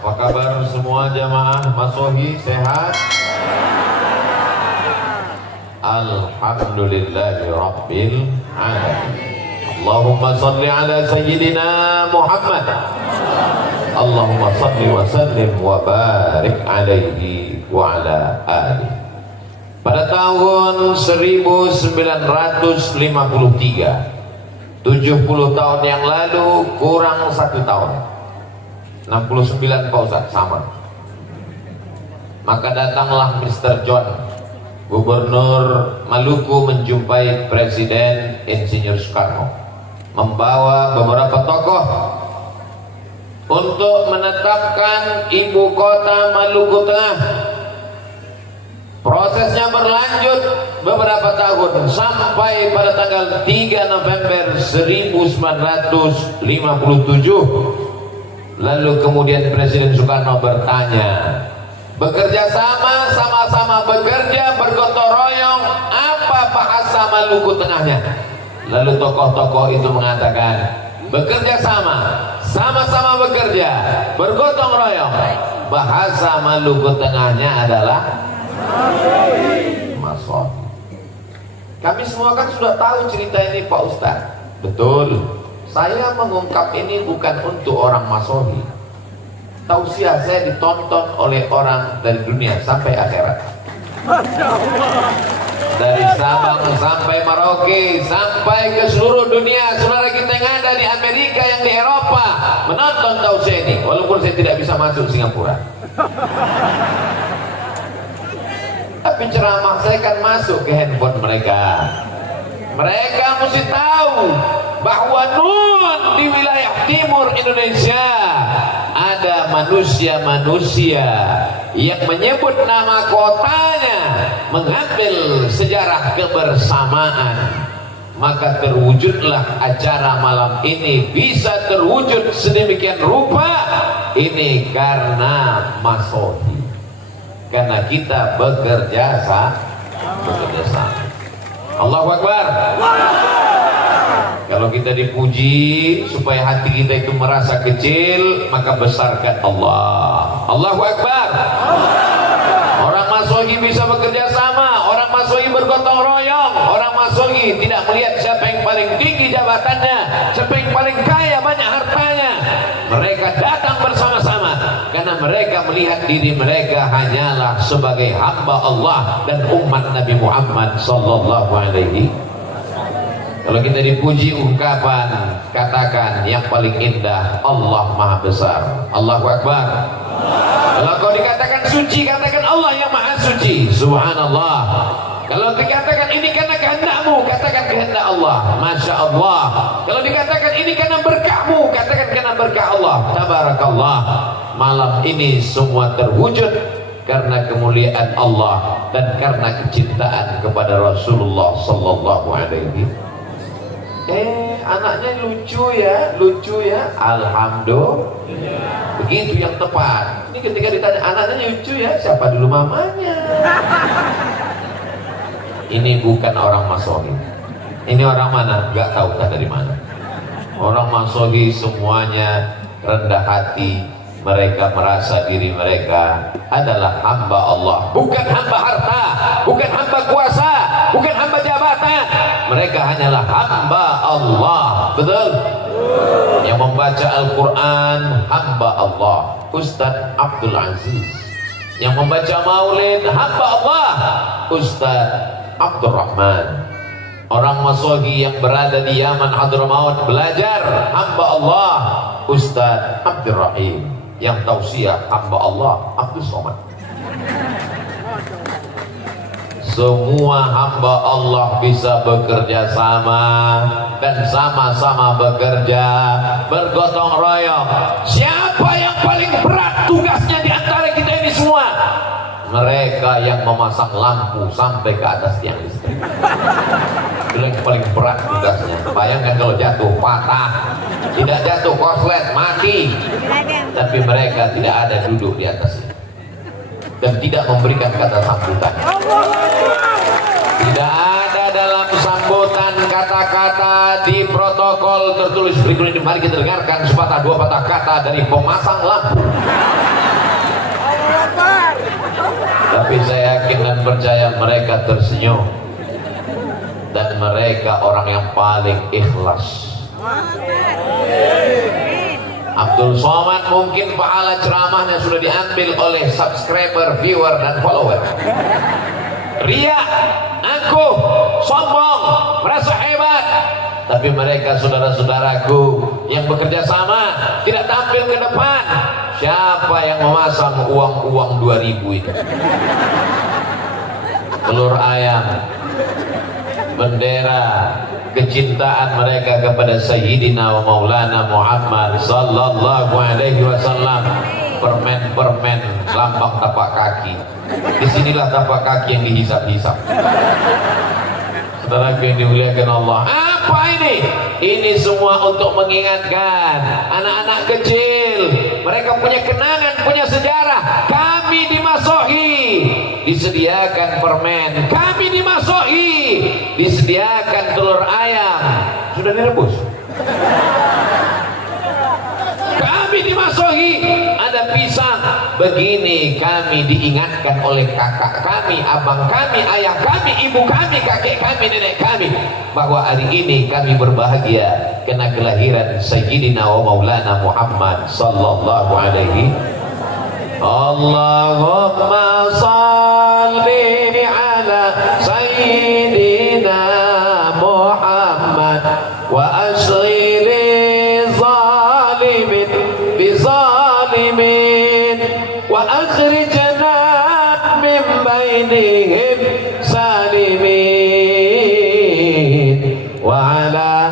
Apa kabar semua jamaah Masohi, sehat? Alhamdulillahi Rabbil Alamin. Allahumma salli ala Sayyidina Muhammad. Allahumma salli wa sallim wa barik alaihi wa ala alihi. Pada tahun 1953, 70 tahun yang lalu, kurang 1 tahun, 69 Pak Ustaz, sama. Maka datanglah Mr. John, Gubernur Maluku, menjumpai Presiden Insinyur Soekarno, membawa beberapa tokoh untuk menetapkan ibu kota Maluku Tengah. Prosesnya berlanjut beberapa tahun sampai pada tanggal 3 November 1957. Lalu kemudian Presiden Soekarno bertanya, bekerja sama-sama bekerja, bergotong royong, apa bahasa Maluku Tengahnya? Lalu tokoh-tokoh itu mengatakan, bekerja sama-sama bekerja, bergotong royong, bahasa Maluku Tengahnya adalah Masohi. Kami semua kan sudah tahu cerita ini Pak Ustaz. Betul. Saya mengungkap ini bukan untuk orang Masohi. Tausiah saya ditonton oleh orang dari dunia sampai akhirat. Dari Sabang sampai Merauke, sampai ke seluruh dunia. Saudara kita yang ada di Amerika, yang di Eropa menonton tausiah ini, walaupun saya tidak bisa masuk Singapura. Tapi ceramah saya kan masuk ke handphone mereka. Mereka mesti tahu bahwa nun di wilayah timur Indonesia ada manusia-manusia yang menyebut nama kotanya, mengambil sejarah kebersamaan. Maka terwujudlah acara malam ini, bisa terwujud sedemikian rupa. Ini karena Masohi, karena kita bekerja sama. Allahu Akbar. Kalau kita dipuji supaya hati kita itu merasa kecil, maka besarkan Allah. Allahu Akbar. Orang Masohi bisa bekerja sama, orang Masohi bergotong royong, orang Masohi tidak melihat siapa yang paling tinggi jabatannya, siapa yang paling kaya banyak hartanya. Mereka datang bersama-sama karena mereka melihat diri mereka hanyalah sebagai hamba Allah dan umat Nabi Muhammad sallallahu alaihi. Kalau kita dipuji ungkapan, katakan yang paling indah, Allah Maha Besar. Allahu Akbar. Kalau kau dikatakan suci, katakan Allah yang Maha Suci. Subhanallah. Kalau dikatakan ini karena kehendakmu, katakan kehendak Allah. Masya Allah. Kalau dikatakan ini karena berkahmu, katakan karena berkah Allah. Tabarakallah. Malam ini semua terwujud karena kemuliaan Allah dan karena kecintaan kepada Rasulullah sallallahu alaihi. Anaknya lucu ya. Alhamdulillah. Begitu yang tepat. Ini ketika ditanya anaknya lucu ya, siapa dulu mamanya? Ini bukan orang Masohi. Ini orang mana? Gak tahu dari mana. Orang Masohi semuanya rendah hati. Mereka merasa diri mereka adalah hamba Allah, bukan hamba harta, bukan hamba kuasa, bukan hamba jabatan. Mereka hanyalah hamba Allah. Betul? Yang membaca Al-Quran hamba Allah, Ustadz Abdul Aziz. Yang membaca Maulid hamba Allah, Ustadz Abdul Rahman. Orang Masohi yang berada di Yaman Hadramaut belajar hamba Allah, Ustadz Abdul Rahim. Yang tausiah hamba Allah, Abdul Somad. Semua hamba Allah bisa bekerja sama dan sama-sama bekerja, bergotong royong. Siapa yang paling berat tugasnya di antara kita ini semua? Mereka yang memasang lampu sampai ke atas tiang listrik. Itu yang paling berat tugasnya. Bayangkan kalau jatuh patah, tidak jatuh korslet mati, tapi mereka tidak ada duduk di atasnya dan tidak memberikan kata sambutan. Tidak ada dalam sambutan kata-kata di protokol tertulis berikut ini. Mari kita dengarkan sepatah dua patah kata dari pemasang lampu. yakin dan percaya mereka tersenyum dan mereka orang yang paling ikhlas. Abdul Somad mungkin pahala ceramahnya sudah diambil oleh subscriber, viewer dan follower. Ria, angkuh, sombong, merasa hebat. Tapi mereka saudara-saudaraku yang bekerja sama tidak tampil ke depan. Siapa yang memasang uang-uang 2000 itu? Telur ayam, bendera kecintaan mereka kepada Sayyidina wa Maulana Muhammad sallallahu alaihi wasallam, permen-permen lambang tapak kaki. Disinilah tapak kaki yang dihisap-hisap. Saudara yang dimuliakan Allah, apa ini? Ini semua untuk mengingatkan anak-anak kecil. Mereka punya kenangan, punya sejarah. Kami dimasohi, disediakan permen. Kami dimasohi, disediakan telur ayam. Sudah direbus. Kami dimasohi, ada pisang. Begini kami diingatkan oleh kakak kami, abang kami, ayah kami, ibu kami, kakek kami, nenek kami, bahwa hari ini kami berbahagia karena kelahiran Sayyidina wa Maulana Muhammad sallallahu alaihi. Allahumma salli ala Sayyidina Muhammad wa asghiri zalimin bizalimin wa akhrijna min bainihim salimin wa ala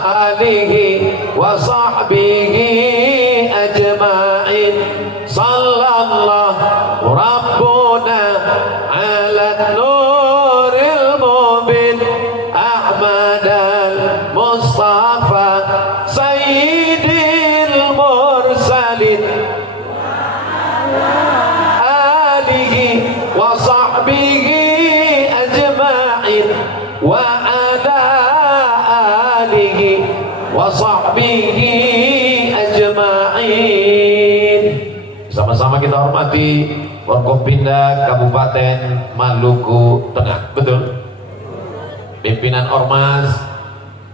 alihi wa sahbihi ajma'in. Sallallahu rabbuna ala nuril mubin Ahmad al-Mustafa Sayyidil Mursalin alihi wa sahbihi ajma'in wa ala alihi wa sahbihi ajma'in. Sama-sama kita hormati Forkopimda Kabupaten Maluku Tengah. Betul? Pimpinan Ormas,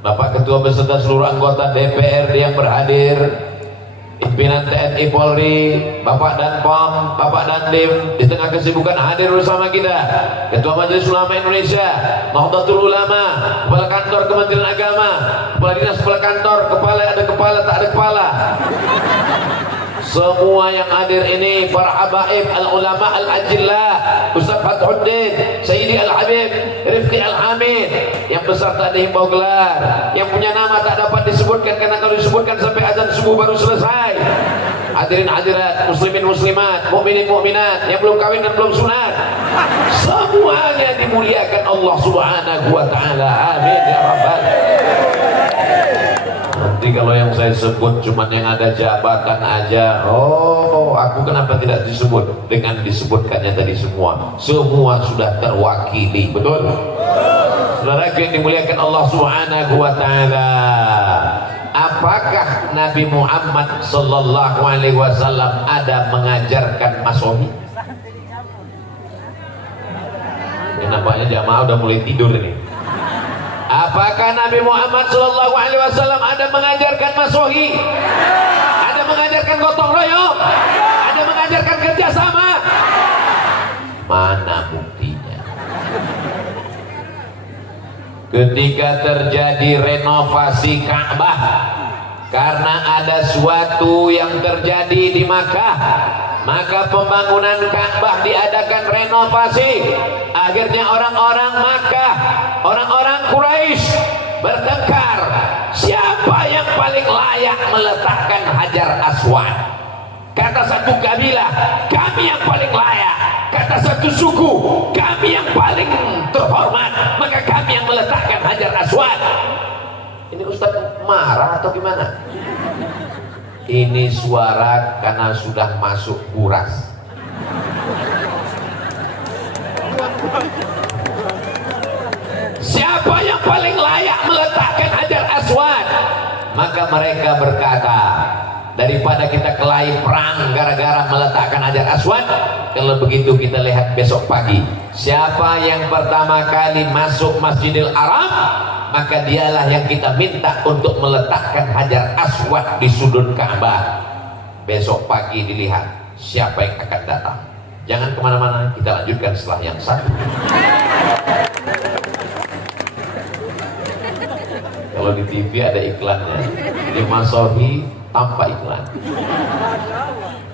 Bapak Ketua beserta seluruh anggota DPRD yang berhadir, pimpinan TNI Polri, Bapak Danpom, Bapak Dandim, di tengah kesibukan hadir bersama kita, Ketua Majelis Ulama Indonesia, Nahdlatul Ulama, Kepala Kantor Kementerian Agama, Kepala Dinas, Kepala Kantor, ada kepala, tak ada kepala. Semua yang hadir ini, para habaib al-ulama al-ajillah, Ustaz Fathuddin, Sayyidi al-Habib, Rifqi al-Hamid, yang besar tak dihimbau gelar, yang punya nama tak dapat disebutkan karena kalau disebutkan sampai azan subuh baru selesai. Hadirin hadirat, muslimin muslimat, mukminin mukminat, yang belum kawin dan belum sunat, semuanya dimuliakan Allah Subhanahu wa taala. Amin ya rabbal. Nanti kalau yang saya sebut cuman yang ada jabatan aja, oh aku kenapa tidak disebut? Dengan disebutkannya tadi semua sudah terwakili. Betul? Saudara yang dimuliakan Allah Subhanahu wa taala, apakah Nabi Muhammad sallallahu alaihi wasallam ada mengajarkan masohi? Ini nampaknya jamaah udah mulai tidur ini. Apakah Nabi Muhammad sallallahu alaihi wasallam ada mengajarkan masohi? Ada mengajarkan gotong royong? Ada mengajarkan kerjasama? Mana buktinya? Ketika terjadi renovasi Ka'bah, karena ada suatu yang terjadi di Makkah, maka pembangunan Ka'bah diadakan renovasi. Akhirnya orang-orang Makkah, orang-orang Quraisy bertengkar, siapa yang paling layak meletakkan Hajar Aswad. Kata satu kabilah, kami yang paling layak. Kata satu suku, kami yang paling terhormat, maka kami yang meletakkan Hajar Aswad. Ini Ustaz marah atau gimana? Ini suara karena sudah masuk kuras. Siapa yang paling layak meletakkan Hajar Aswad? Maka mereka berkata, daripada kita kelahi perang gara-gara meletakkan Hajar Aswad. Kalau begitu kita lihat besok pagi, siapa yang pertama kali masuk Masjidil Haram, maka dialah yang kita minta untuk meletakkan Hajar Aswad di sudut Ka'bah. Besok pagi dilihat siapa yang akan datang. Jangan kemana-mana, kita lanjutkan setelah yang satu. Kalau di TV ada iklannya, di Masohi tanpa iklan.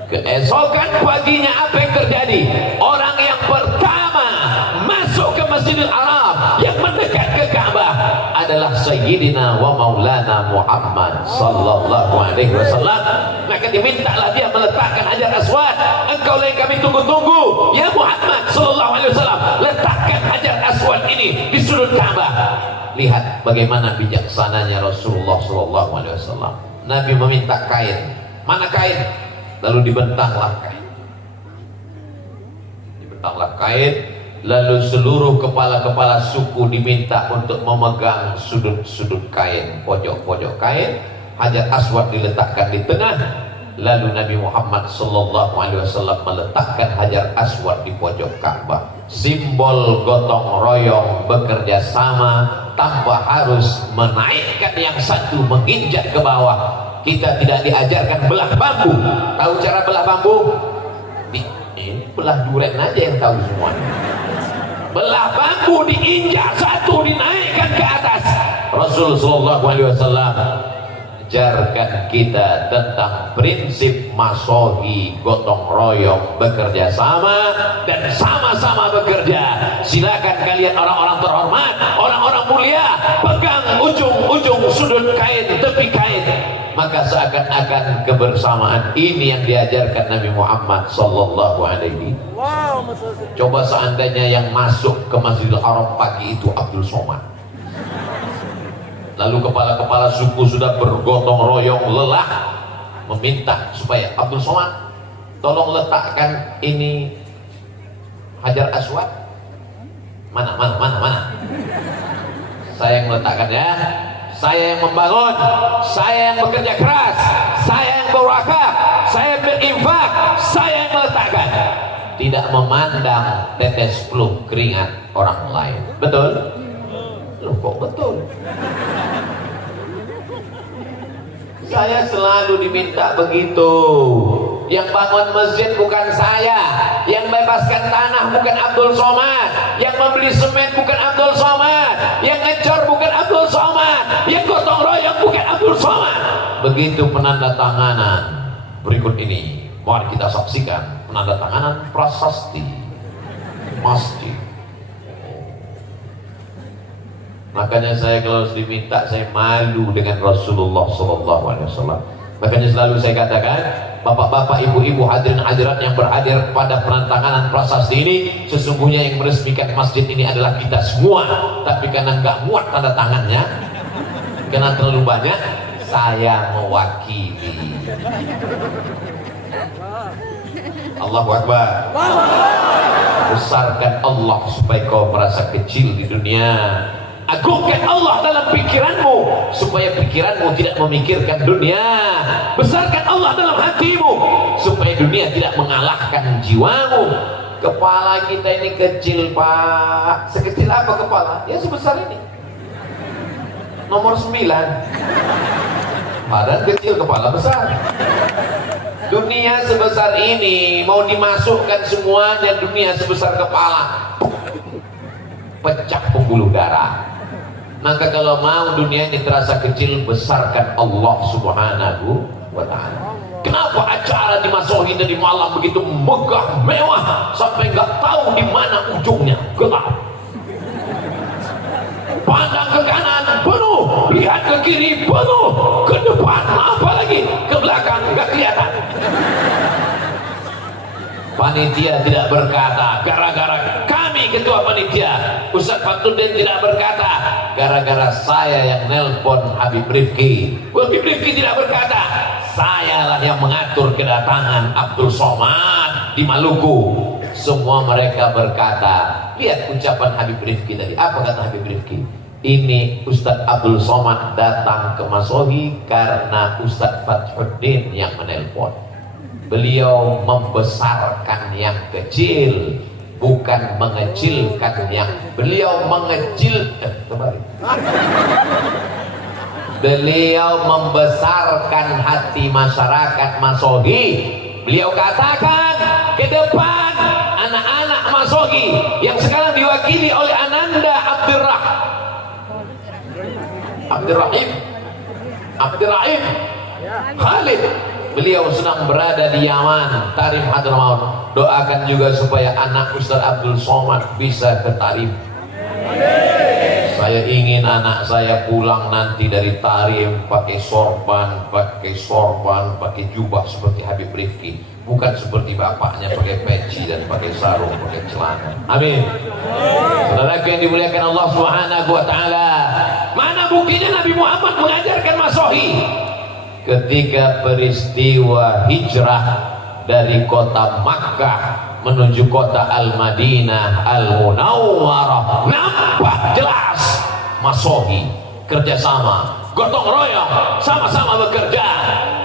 Keesokan paginya apa yang terjadi? Orang yang pertama masuk ke Masjidil Haram, yang mendekat ke Ka'bah adalah Sayyidina wa Maulana Muhammad sallallahu alaihi wasallam. Maka dimintalah dia meletakkan Hajar Aswad. Engkau yang kami tunggu-tunggu, ya Muhammad sallallahu alaihi wasallam, letakkan Hajar Aswad ini di sudut Ka'bah. Lihat bagaimana bijaksananya Rasulullah sallallahu alaihi wasallam. Nabi meminta kain. Mana kain? Lalu dibentanglah kain. Dibentanglah kain. Lalu seluruh kepala-kepala suku diminta untuk memegang sudut-sudut kain, pojok-pojok kain. Hajar Aswad diletakkan di tengah. Lalu Nabi Muhammad sallallahu alaihi wasallam meletakkan Hajar Aswad di pojok Ka'bah. Simbol gotong royong, bekerja sama tanpa harus menaikkan yang satu menginjak ke bawah. Kita tidak diajarkan belah bambu. Tahu cara belah bambu? Ini belah duren aja yang tahu semuanya. Belah bambu diinjak satu, dinaikkan ke atas. Rasul sallallahu alaihi wasallam ajarkan kita tentang prinsip masohi, gotong royong, bekerja sama dan sama-sama bekerja. Silakan kalian orang-orang terhormat, orang-orang mulia, pegang ujung-ujung sudut kain, tepi kain. Maka seakan-akan kebersamaan ini yang diajarkan Nabi Muhammad sallallahu alaihi wasallam. Coba seandainya yang masuk ke Masjidil Haram pagi itu Abdul Somad, lalu kepala-kepala suku sudah bergotong royong lelah meminta supaya Abdul Somad tolong letakkan ini Hajar Aswad. Mana? Saya yang meletakkan ya. Saya yang membangun, saya yang bekerja keras, saya yang berwakaf, saya berinfak, saya yang meletakkan. Tidak memandang tetes peluh keringat orang lain. Betul? Loh, kok betul? Saya selalu diminta begitu. Yang bangun masjid bukan saya, yang bebaskan tanah bukan Abdul Somad, yang membeli semen bukan Abdul Somad, yang ngecor bukan Abdul Somad, yang gotong royong bukan Abdul Somad. Begitu penandatanganan berikut ini. Mari kita saksikan penandatanganan prasasti masjid. Makanya saya kalau diminta, saya malu dengan Rasulullah SAW. Makanya selalu saya katakan, bapak-bapak, ibu-ibu, hadirin hadirat yang berhadir pada penandatanganan prasasti ini, sesungguhnya yang meresmikan masjid ini adalah kita semua. Tapi karena nggak muat tanda tangannya, karena terlalu banyak, saya mewakili. Allahu Akbar. Besarkan Allah supaya kau merasa kecil di dunia. Agungkan Allah dalam pikiranmu supaya pikiranmu tidak memikirkan dunia. Besarkan Allah dalam hatimu supaya dunia tidak mengalahkan jiwamu. Kepala kita ini kecil, Pak. Sekecil apa kepala? Ya sebesar ini. Nomor 9. Badan kecil, kepala besar. Dunia sebesar ini mau dimasukkan semuanya, dunia sebesar kepala, pecah pembuluh darah. Maka kalau mau dunia ini terasa kecil, besarkan Allah Subhanahu wa ta'ala. Kenapa acara di Masohi dari malam begitu megah mewah sampai nggak tahu di mana ujungnya? Gelap. Pandang ke kanan penuh, lihat ke kiri penuh, ke depan apalagi ke belakang nggak kelihatan. Panitia tidak berkata gara-gara kami ketua panitia. Ustaz Fatudin tidak berkata gara-gara saya yang nelpon Habib Rifki. Habib Rifki tidak berkata sayalah yang mengatur kedatangan Abdul Somad di Maluku. Semua mereka berkata, lihat ucapan Habib Rifki tadi. Apa kata Habib Rifki? Ini Ustadz Abdul Somad datang ke Masohi karena Ustadz Fathuddin yang menelpon. Beliau membesarkan yang kecil, bukan mengecilkan yang. Beliau kembali. Beliau membesarkan hati masyarakat Masohi. Beliau katakan ke depan anak-anak Masohi yang sekarang diwakili oleh Ananda Abdurrahim Khalid. Beliau sedang berada di Yaman, Tarim Hadramaut. Doakan juga supaya anak Ustaz Abdul Somad bisa ke Tarim. Saya ingin anak saya pulang nanti dari Tarim pakai sorban, pakai jubah seperti Habib Rifki, bukan seperti bapaknya pakai peci dan pakai sarung, pakai celana. Amin. Saudaraku yang dimuliakan Allah Subhanahu wa taala, mana buktinya Nabi Muhammad mengajarkan Masohi? Ketika peristiwa hijrah dari kota Makkah menuju kota Al-Madinah Al-Munawwarah, nampak jelas Masohi kerjasama, gotong royong, sama-sama bekerja.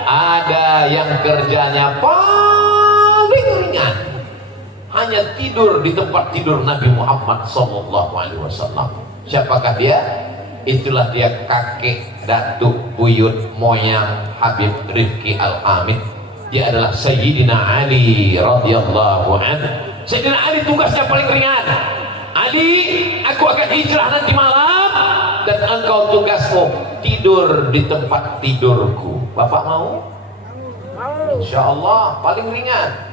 Ada yang kerjanya paling ringan, hanya tidur di tempat tidur Nabi Muhammad SAW. Siapakah dia? Itulah dia kakek, datuk, buyut, moyang Habib Rifki Al-Hamid. Dia adalah Sayyidina Ali radhiyallahu anhu. Sayyidina Ali tugasnya paling ringan. Ali, aku akan hijrah nanti malam dan engkau tugasmu tidur di tempat tidurku. Bapak mau? Insya Allah paling ringan.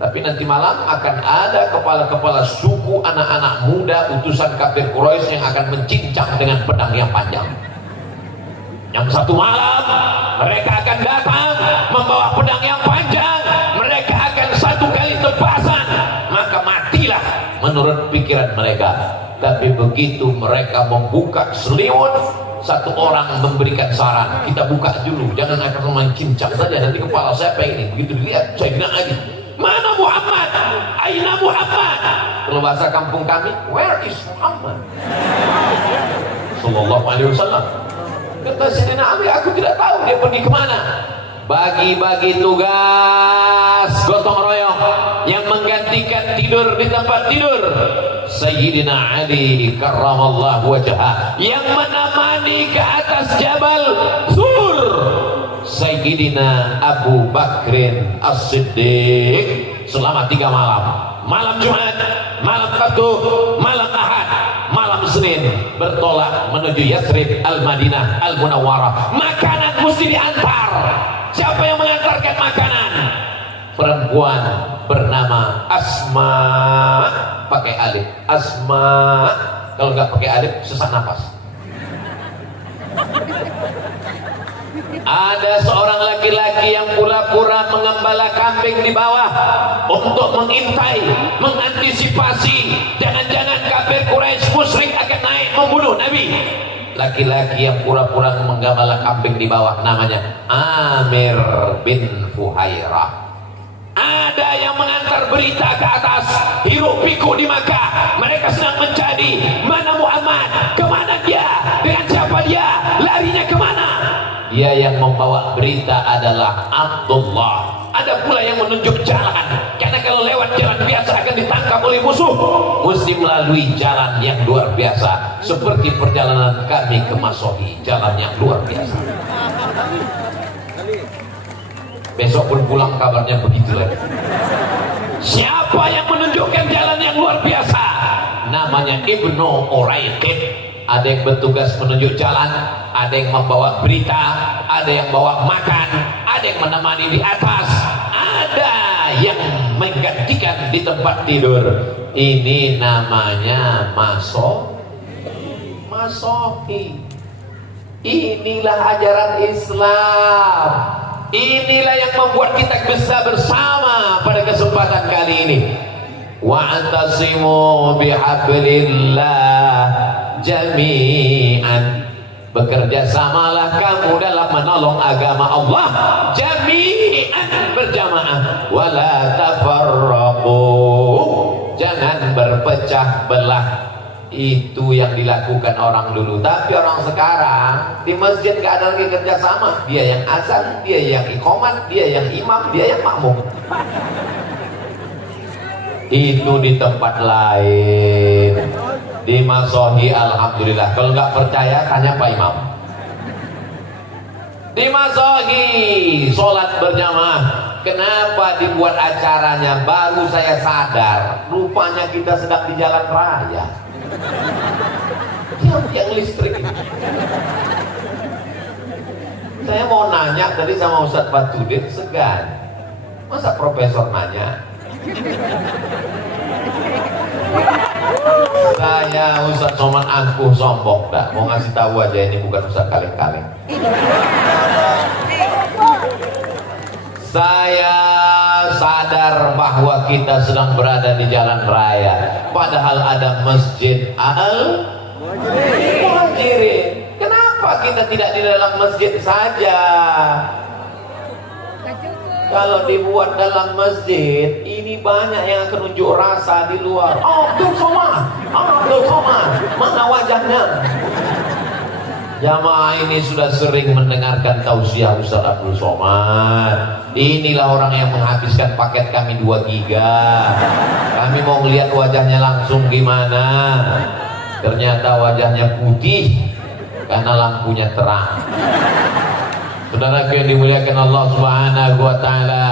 Tapi nanti malam akan ada kepala-kepala suku anak-anak muda utusan kafir Quraisy yang akan mencincang dengan pedang yang panjang. Yang satu malam mereka akan datang membawa pedang yang panjang. Mereka akan satu kali tebasan, maka matilah menurut pikiran mereka. Tapi begitu mereka membuka selimut, satu orang memberikan saran, kita buka dulu, jangan akan mencincang saja, nanti kepala siapa ini? Begitu dilihat, saya bilang lagi, mana Muhammad? Aina Muhammad? Kalau bahasa kampung kami, where is Muhammad? Sallallahu alaihi wasallam. Kata Sayyidina Ali, aku tidak tahu dia pergi kemana. Bagi-bagi tugas gotong royong yang menggantikan tidur di tempat tidur Sayyidina Ali karramallahu wajhah, yang menemani ke atas Jabal Sur Sayyidina Abu Bakrin As-Siddiq selama 3 malam. Malam Jumat, malam Sabtu, malam Ahad, malam Senin bertolak menuju Yathrib Al-Madinah Al-Munawwarah. Makanan mesti diantar. Siapa yang mengantarkan makanan? Perempuan bernama Asma, pakai alif. Asma, kalau nggak pakai alif sesak napas. Ada seorang laki-laki yang pura-pura mengembala kambing di bawah untuk mengintai, mengantisipasi jangan-jangan kafir Quraisy musyrik akan naik membunuh Nabi. Laki-laki yang pura-pura menggembala kambing di bawah namanya Amir bin Fuhairah. Ada yang mengantar berita ke atas, hiruk pikuk di Makkah. Mereka sedang mencari mana Muhammad, kemana dia, dengan siapa dia, larinya kemana. Dia yang membawa berita adalah Abdullah. Ada pula yang menunjuk jalan, karena kalau lewat jalan biasa akan ditangkap oleh musuh, mesti melalui jalan yang luar biasa, seperti perjalanan kami ke Masohi, jalan yang luar biasa. Besok pun pulang kabarnya begitu lagi. Siapa yang menunjukkan jalan yang luar biasa? Namanya Ibnu Uraiqid. Ada yang bertugas menunjuk jalan, ada yang membawa berita, ada yang bawa makan, ada yang menemani di atas, ada yang menggantikan di tempat tidur. Ini namanya Masohi. Inilah ajaran Islam. Inilah yang membuat kita bisa bersama pada kesempatan kali ini. Wa'tasimu bihablillah jami'an. Bekerja samalah kamu dalam menolong agama Allah jami'an, berjamaah. Wala tafarraqu, jangan berpecah belah. Itu yang dilakukan orang dulu. Tapi orang sekarang di masjid gak ada lagi kerjasama. Dia yang azan, dia yang iqamat, dia yang imam, dia yang makmum. Itu di tempat lain. Di masohi alhamdulillah. Kalau nggak percaya tanya Pak Imam. Di masohi sholat berjamaah. Kenapa dibuat acaranya? Baru saya sadar, rupanya kita sedang di jalan raya. Yang listrik. Saya mau nanya tadi sama Ustadz Batudin, segan. Masa profesor nanya? Saya Ustadz Somad angkuh sombong dah. Mau ngasih tahu aja ini bukan Ustadz kaleng-kaleng. Saya sadar bahwa kita sedang berada di jalan raya, padahal ada masjid Al-Muhajirin. Kenapa kita tidak di dalam masjid saja? Kalau dibuat dalam masjid, ini banyak yang akan unjuk rasa di luar. Abdul Somad, mana wajahnya? Jamaah ini sudah sering mendengarkan tausiah Ustaz Abdul Somad. Inilah orang yang menghabiskan paket kami 2 giga. Kami mau lihat wajahnya langsung gimana. Ternyata wajahnya putih karena lampunya terang. Saudara yang dimuliakan Allah Subhanahu wa taala,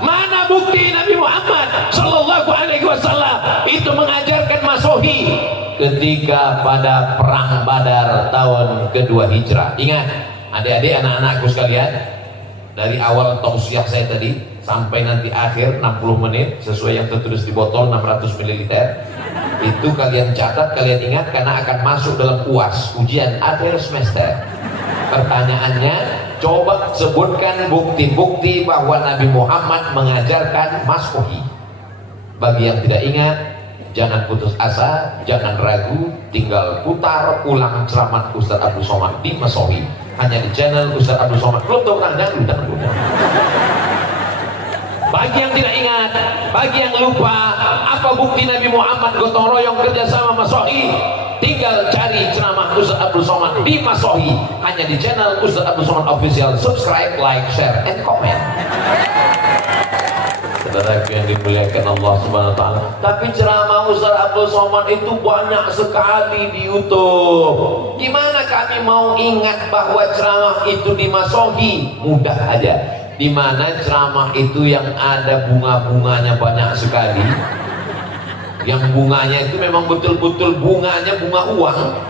mana bukti Nabi Muhammad sallallahu alaihi wasallam itu mengajarkan masohi ketika pada perang Badar tahun kedua Hijrah? Ingat, adik-adik, anak-anakku sekalian, dari awal tausiah saya tadi sampai nanti akhir 60 menit sesuai yang tertulis di botol 600 ml. Itu kalian catat, kalian ingat, karena akan masuk dalam UAS, ujian akhir semester. Pertanyaannya, coba sebutkan bukti-bukti bahwa Nabi Muhammad mengajarkan masohi. Bagi yang tidak ingat, jangan putus asa, jangan ragu, tinggal putar ulang ceramah Ustaz Abdul Somad di masohi. Hanya di channel Ustaz Abdul Somad. Belum tahu kan? Jangan dulu. Bagi yang tidak ingat, bagi yang lupa, apa bukti Nabi Muhammad gotong royong kerjasama masohi? Tinggal cari ceramah Ustaz Abdul Somad di masohi. Hanya di channel Ustaz Abdul Somad Official. Subscribe, like, share, and comment. Saudara yang dimuliakan Allah Subhanahu wa taala. Tapi ceramah Ustaz Abdul Somad itu banyak sekali di YouTube. Gimana kami mau ingat bahwa ceramah itu di masohi? Mudah aja. Di mana ceramah itu yang ada bunga-bunganya banyak sekali. Yang bunganya itu memang betul-betul bunganya bunga uang.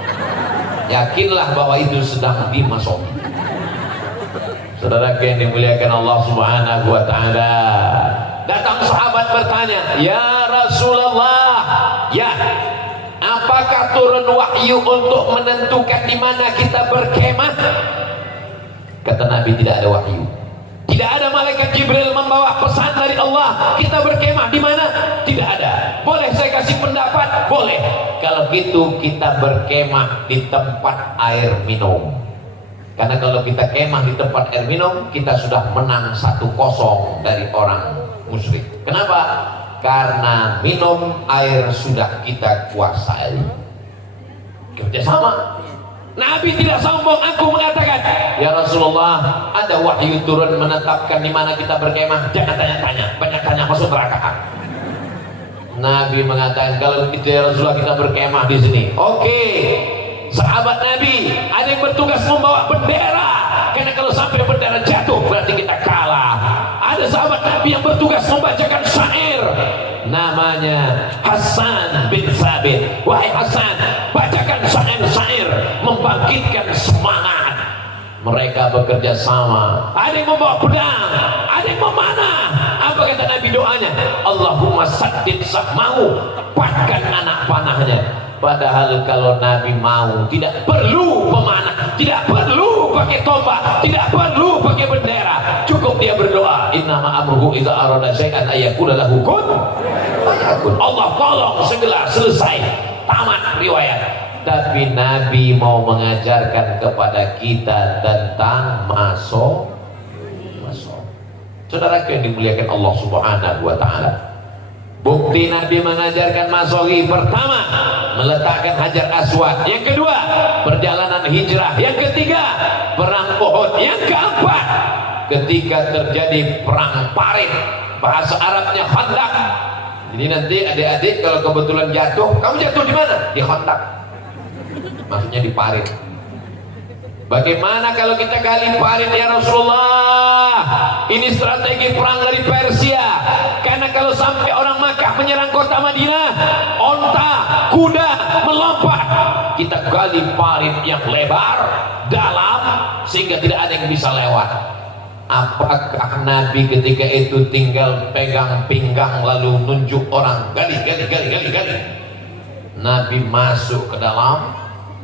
Yakinlah bahwa itu sedang di masohi. Saudara yang dimuliakan Allah Subhanahu wa taala. Datang sahabat bertanya, "Ya Rasulullah, ya, apakah turun wahyu untuk menentukan di mana kita berkemah?" Kata Nabi, tidak ada wahyu. Tidak ada malaikat Jibril membawa pesan dari Allah, kita berkemah di mana? Tidak ada. Boleh saya kasih pendapat? Boleh. Kalau gitu kita berkemah di tempat air minum. Karena kalau kita kemah di tempat air minum, kita sudah menang 1-0 dari orang musyrik. Kenapa? Karena minum air sudah kita kuasai. Kerjasama. Nabi tidak sombong, aku mengatakan, "Ya Rasulullah, ada wahyu turun menetapkan di mana kita berkemah." Jangan tanya-tanya, banyak tanya masuk neraka. Nabi mengatakan, "Kalau kita, ya Rasulullah, kita berkemah di sini." Oke. Sahabat Nabi, ada yang bertugas membawa bendera, karena kalau sampai bendera jatuh berarti kita kalah. Ada sahabat Nabi yang bertugas membacakan syair, namanya Hasan bin Sabit. "Wahai Hasan, bacakan syair-syair membangkitkan semangat." Mereka bekerja sama. Ada yang membawa pedang, ada yang memanah. Apa kata Nabi doanya? "Allahumma saddid sahmahu," patkan anak panahnya. Padahal kalau Nabi mau, tidak perlu pemanah, tidak perlu pakai tombak, tidak perlu pakai bendera. Cukup dia berdoa, "Innama amruhu idza arada syai'an ayyakula lahu kun fayakun." Allah tolong segera selesai, tamat riwayat. Tapi Nabi mau mengajarkan kepada kita tentang maso. Saudara yang dimuliakan Allah Subhanahu wa taala. Bukti Nabi mengajarkan masohi: pertama, meletakkan hajar aswad; yang kedua, perjalanan hijrah; yang ketiga, perang Uhud; yang keempat, ketika terjadi perang Parit, bahasa Arabnya Khandaq. Jadi nanti adik-adik kalau kebetulan jatuh, kamu jatuh di mana? Di Khandaq, maksudnya di Parit. Bagaimana kalau kita gali Parit ya Rasulullah? Ini strategi perang dari Persia. Karena kalau sampai orang Makkah menyerang kota Madinah, onta, kuda melompat. Kita gali parit yang lebar, dalam, sehingga tidak ada yang bisa lewat. Apakah Nabi ketika itu tinggal pegang pinggang lalu nunjuk orang, gali? Nabi masuk ke dalam,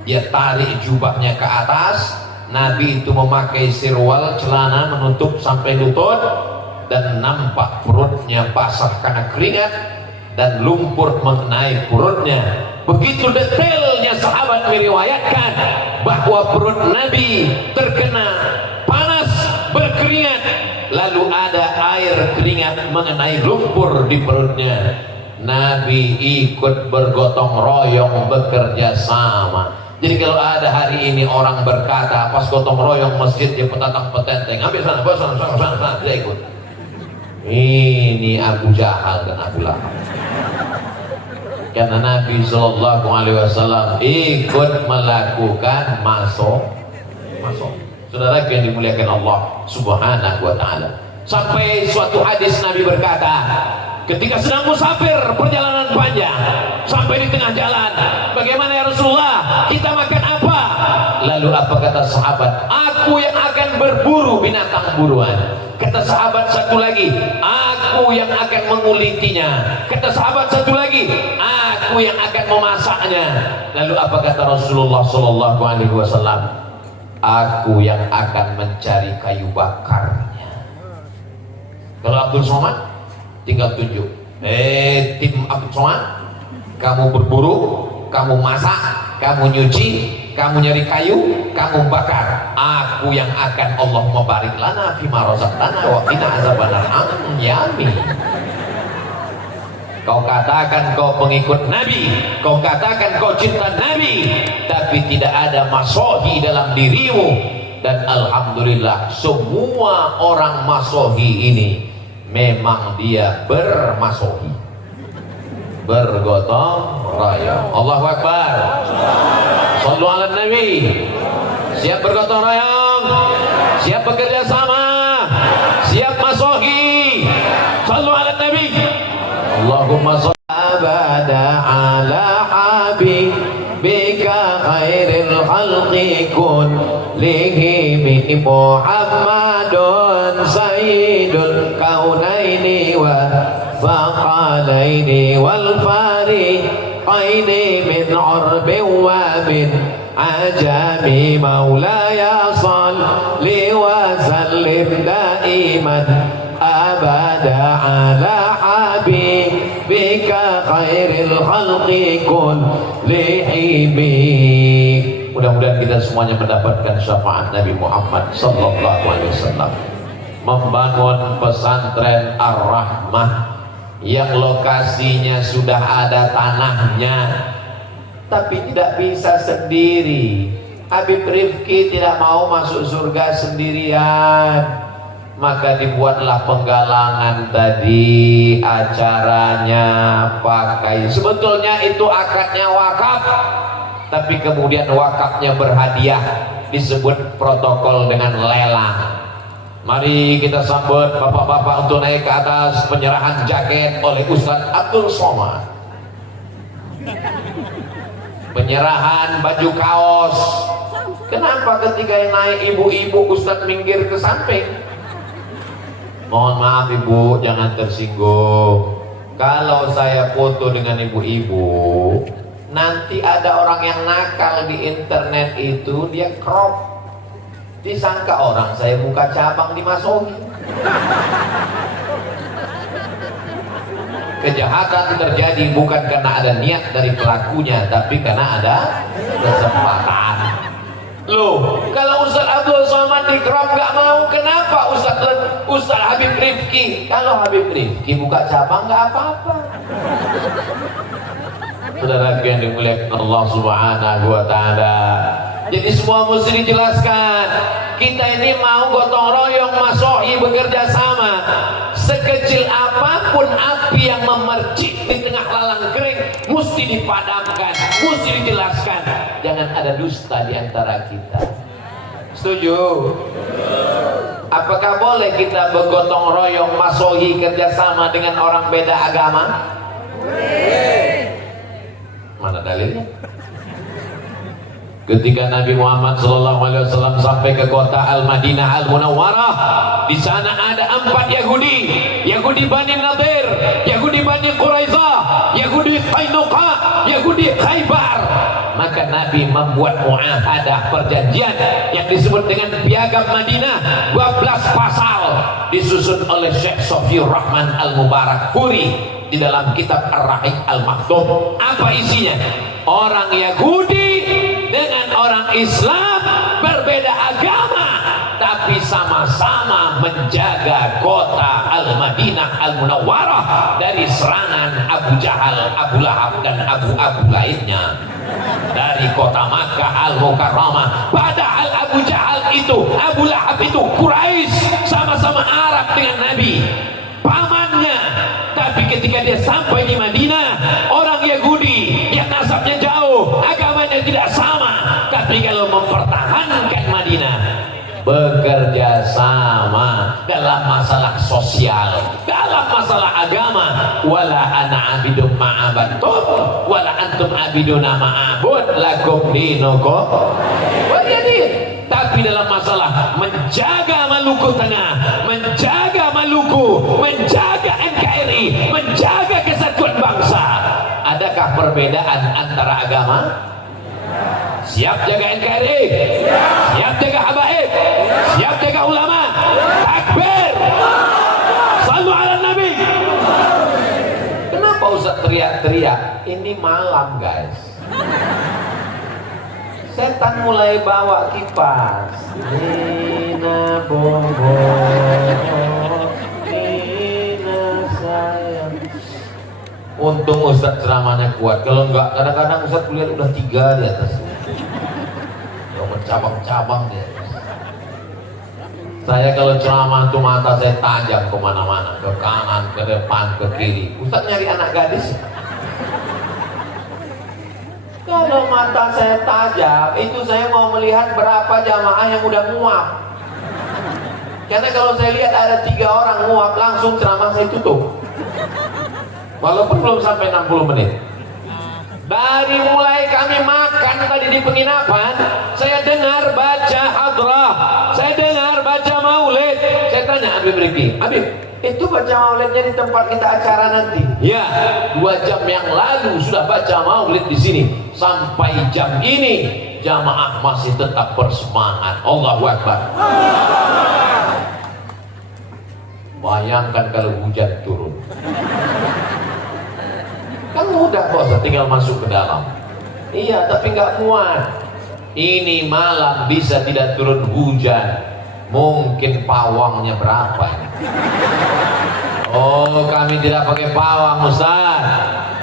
dia tarik jubahnya ke atas. Nabi itu memakai sirwal, celana menutup sampai lutut, dan nampak perutnya basah karena keringat dan lumpur mengenai perutnya. Begitu detailnya sahabat meriwayatkan bahwa perut Nabi terkena panas, berkeringat, lalu ada air keringat mengenai lumpur di perutnya. Nabi ikut bergotong royong, bekerja sama. Jadi kalau ada hari ini orang berkata pas gotong royong masjid dia petatang petenteng, ambil sana, dia ikut. Ini Abu Jahal dan Abu Lahab. Karena Nabi Shallallahu Alaihi Wasallam ikut melakukan masuk. Saudara yang dimuliakan Allah Subhanahu Wa Taala. Sampai suatu hadis Nabi berkata, ketika sedang musafir perjalanan panjang, sampai di tengah jalan, bagaimana ya Rasulullah, kita makan apa? Lalu apa kata sahabat? Aku yang akan berburu binatang buruan. Kata sahabat satu lagi, aku yang akan mengulitinya. Kata sahabat satu lagi, aku yang akan memasaknya. Lalu apa kata Rasulullah Sallallahu Alaihi Wasallam? Aku yang akan mencari kayu bakarnya. Kalau Abdul Somad tinggal tunjuk, tim Abdul Somad, kamu berburu, kamu masak, kamu nyuci, kamu nyari kayu, kamu bakar. Aku yang akan Allahumma barik lana fima razaqtana wa qina azabannar. Amin. Kau katakan kau pengikut Nabi, kau katakan kau cinta Nabi, tapi tidak ada masohi dalam dirimu. Dan alhamdulillah semua orang masohi ini memang dia bermasohi, bergotong royong. Allahu Akbar. Sallu ala Nabi. Siap bergotong royong, siap bekerja sama, siap masohi. Sallu ala Nabi. Allahumma salli abada ala habibika khairil khalqi kullihim Muhammadun sayyidul kaunaini wa faqalaini wal fariqaini min urbin wa min ajami maulaya salli wa sallim daiman abada ala habibika khairil khalqi kullihim. Mudah-mudahan kita semuanya mendapatkan syafaat Nabi Muhammad Sallallahu Alaihi Wasallam. Membangun pesantren Ar-Rahmah yang lokasinya sudah ada tanahnya, tapi tidak bisa sendiri. Habib Rifki tidak mau masuk surga sendirian, maka dibuatlah penggalangan tadi. Acaranya pakai, sebetulnya itu akadnya wakaf, tapi kemudian wakafnya berhadiah, disebut protokol dengan lelang. Mari kita sambut bapak-bapak untuk naik ke atas. Penyerahan jaket oleh Ustadz Abdul Somad, penyerahan baju kaos. Kenapa ketika yang naik ibu-ibu Ustadz minggir ke samping? Mohon maaf ibu, jangan tersinggung. Kalau saya foto dengan ibu-ibu, nanti ada orang yang nakal di internet itu, dia crop, disangka orang saya buka cabang di Masohi. Kejahatan terjadi bukan karena ada niat dari pelakunya, tapi karena ada kesempatan. Loh, kalau Ustaz Abdul Somad Ikram nggak mau. Kenapa Ustaz Habib Rifki? Kalau Habib Rifki buka cabang nggak apa-apa. Saudara yang dimuliakan Allah Subhanahu wa taala. Jadi semua mesti dijelaskan. Kita ini mau gotong royong masohi bekerja sama. Sekecil apapun api yang memercik di tengah lalang kering mesti dipadamkan, mesti dijelaskan. Jangan ada dusta di antara kita. Setuju? Apakah boleh kita bergotong royong masohi kerjasama dengan orang beda agama? Mana dalilnya? Ketika Nabi Muhammad SAW sampai ke kota Al-Madinah Al-Munawwarah, di sana ada 4 Yahudi, Yahudi Bani Nadir, Yahudi Bani Quraizah, Yahudi Qainuqa, Yahudi Khaybar. Maka Nabi membuat muahadah, perjanjian yang disebut dengan Piagam Madinah, 12 pasal, disusun oleh Syekh Sofiur Rahman Al-Mubarak Furi di dalam kitab Ar-Rahiq Al-Maktum. Apa isinya? Orang Yahudi dengan orang Islam berbeda agama, tapi sama-sama menjaga kota Al-Madinah Al-Munawwarah dari serangan Abu Jahal, Abu Lahab dan Abu lainnya dari kota Makkah Al-Mukarramah. Padahal Abu Jahal itu, Abu Lahab itu Quraisy, sama-sama Arab dengan Nabi, pamannya. Tapi ketika dia sampai di Madinah, orang Yahudi yang nasabnya jauh, agamanya tidak sama, tapi kalau mempertahankan Madinah, bekerja sama dalam masalah sosial, dalam masalah agama. Wala ana abidum ma'abattum wala antum abiduna ma'abud lakum dinukum waliyadin. Tapi dalam masalah menjaga Maluku Tengah, menjaga Maluku, menjaga NKRI, menjaga kesatuan bangsa, adakah perbedaan antara agama? Siap jaga NKRI, siap jaga habaib, siap jaga ulama. Takbir, sallu ala Nabi. Kenapa Ustaz teriak-teriak? Ini malam guys, setan mulai bawa kipas. Nina bobo, Nina sayang. Untung Ustaz ceramahnya kuat. Kalau enggak, kadang-kadang Ustaz kuliah udah 3 di atas. Yang mencabang-cabang dia. Saya kalau ceramah tuh mata saya tajam kemana-mana, ke kanan, ke depan, ke kiri. Ustaz nyari anak gadis. Kalau mata saya tajam, itu saya mau melihat berapa jamaah yang udah muak. Karena kalau saya lihat ada 3 orang muak, langsung ceramah saya tutup. Walaupun belum sampai 60 menit. Dari mulai kami makan tadi di penginapan, saya dengar baca hadrah, saya dengar baca maulid. Saya tanya Habib Rifki, Habib, itu baca maulidnya di tempat kita acara nanti? Ya, 2 jam yang lalu sudah baca maulid di sini. Sampai jam ini jamaah masih tetap bersemangat. Allahu Akbar. Bayangkan kalau hujan turun. Kan mudah bos, tinggal masuk ke dalam. Iya, tapi nggak muat. Ini malam bisa tidak turun hujan. Mungkin pawangnya berapa? Oh, kami tidak pakai pawang Ustaz.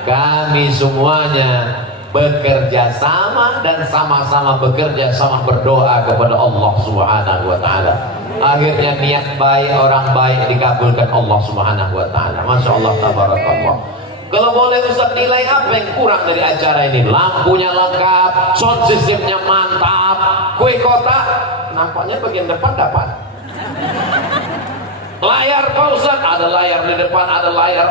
Kami semuanya bekerja sama dan sama-sama bekerja sama berdoa kepada Allah Subhanahu wa taala. Akhirnya niat baik orang baik dikabulkan Allah Subhanahu wa taala. Masya Allah, tabarakallah. Kalau boleh Ustaz nilai apa yang kurang dari acara ini? Lampunya lengkap, sound systemnya mantap, kue kotak nampaknya bagian depan dapat. Layar Pak Ustaz, ada layar di depan, ada layar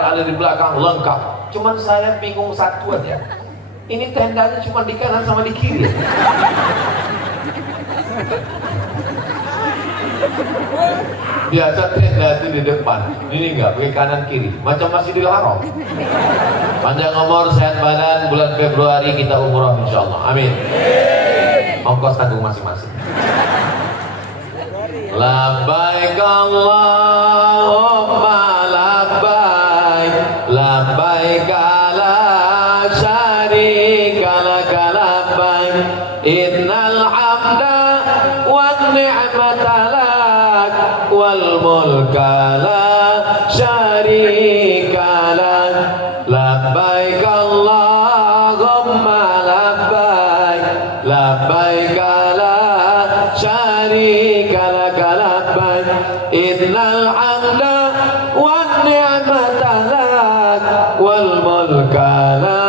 ada di belakang, lengkap. Cuman saya bingung satu aja. Ini tendanya cuma di kanan sama di kiri. Biasa tenda itu di depan, ini enggak, pakai kanan kiri, macam Masjidil Haram. Panjang umur, sehat badan, bulan Februari kita umroh insyaallah, amin. Ongkos tanggung masing-masing. Labbaik Allahumma labbaik, labbaik la syarika lak labbaik, innal hamda wan ni'mata mulka la syarika lak labbaik Allahumma labbaik labbaik la syarika lak labbaik innal hamda wan ni'mata lak wal mulka la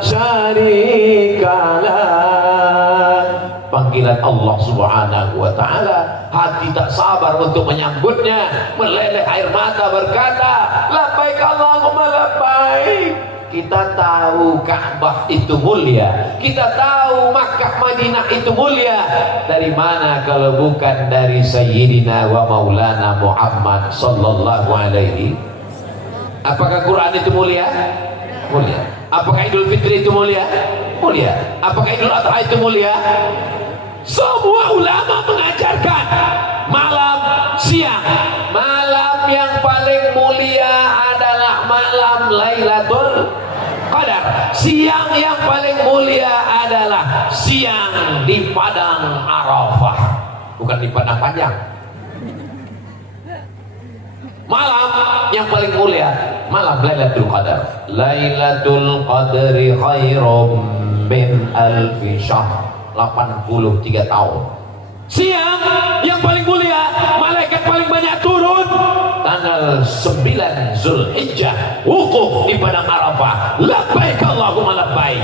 syarika lak. Panggilan Allah Subhanahu wa ta'ala, hati tak sabar untuk menyambutnya, meleleh air mata berkata labbaik Allahumma labbaik. Kita tahu Ka'bah itu mulia, kita tahu Makkah Madinah itu mulia. Dari mana kalau bukan dari Sayyidina wa Maulana Muhammad sallallahu alaihi. Apakah Quran itu mulia? Mulia. Apakah Idul Fitri itu mulia? Mulia. Apakah Idul Adha itu mulia? Semua ulama mengajarkan malam siang, malam yang paling mulia adalah malam Lailatul Qadar. Siang yang paling mulia adalah siang di padang Arafah, bukan di padang panjang. Malam yang paling mulia malam Lailatul Qadar. Lailatul Qadri khairum min alfi syahr, 83 tahun. Siang yang paling mulia, malaikat paling banyak turun tanggal 9 Zulhijjah, wukuf di padang Arafah, labbaik Allahumma labbaik.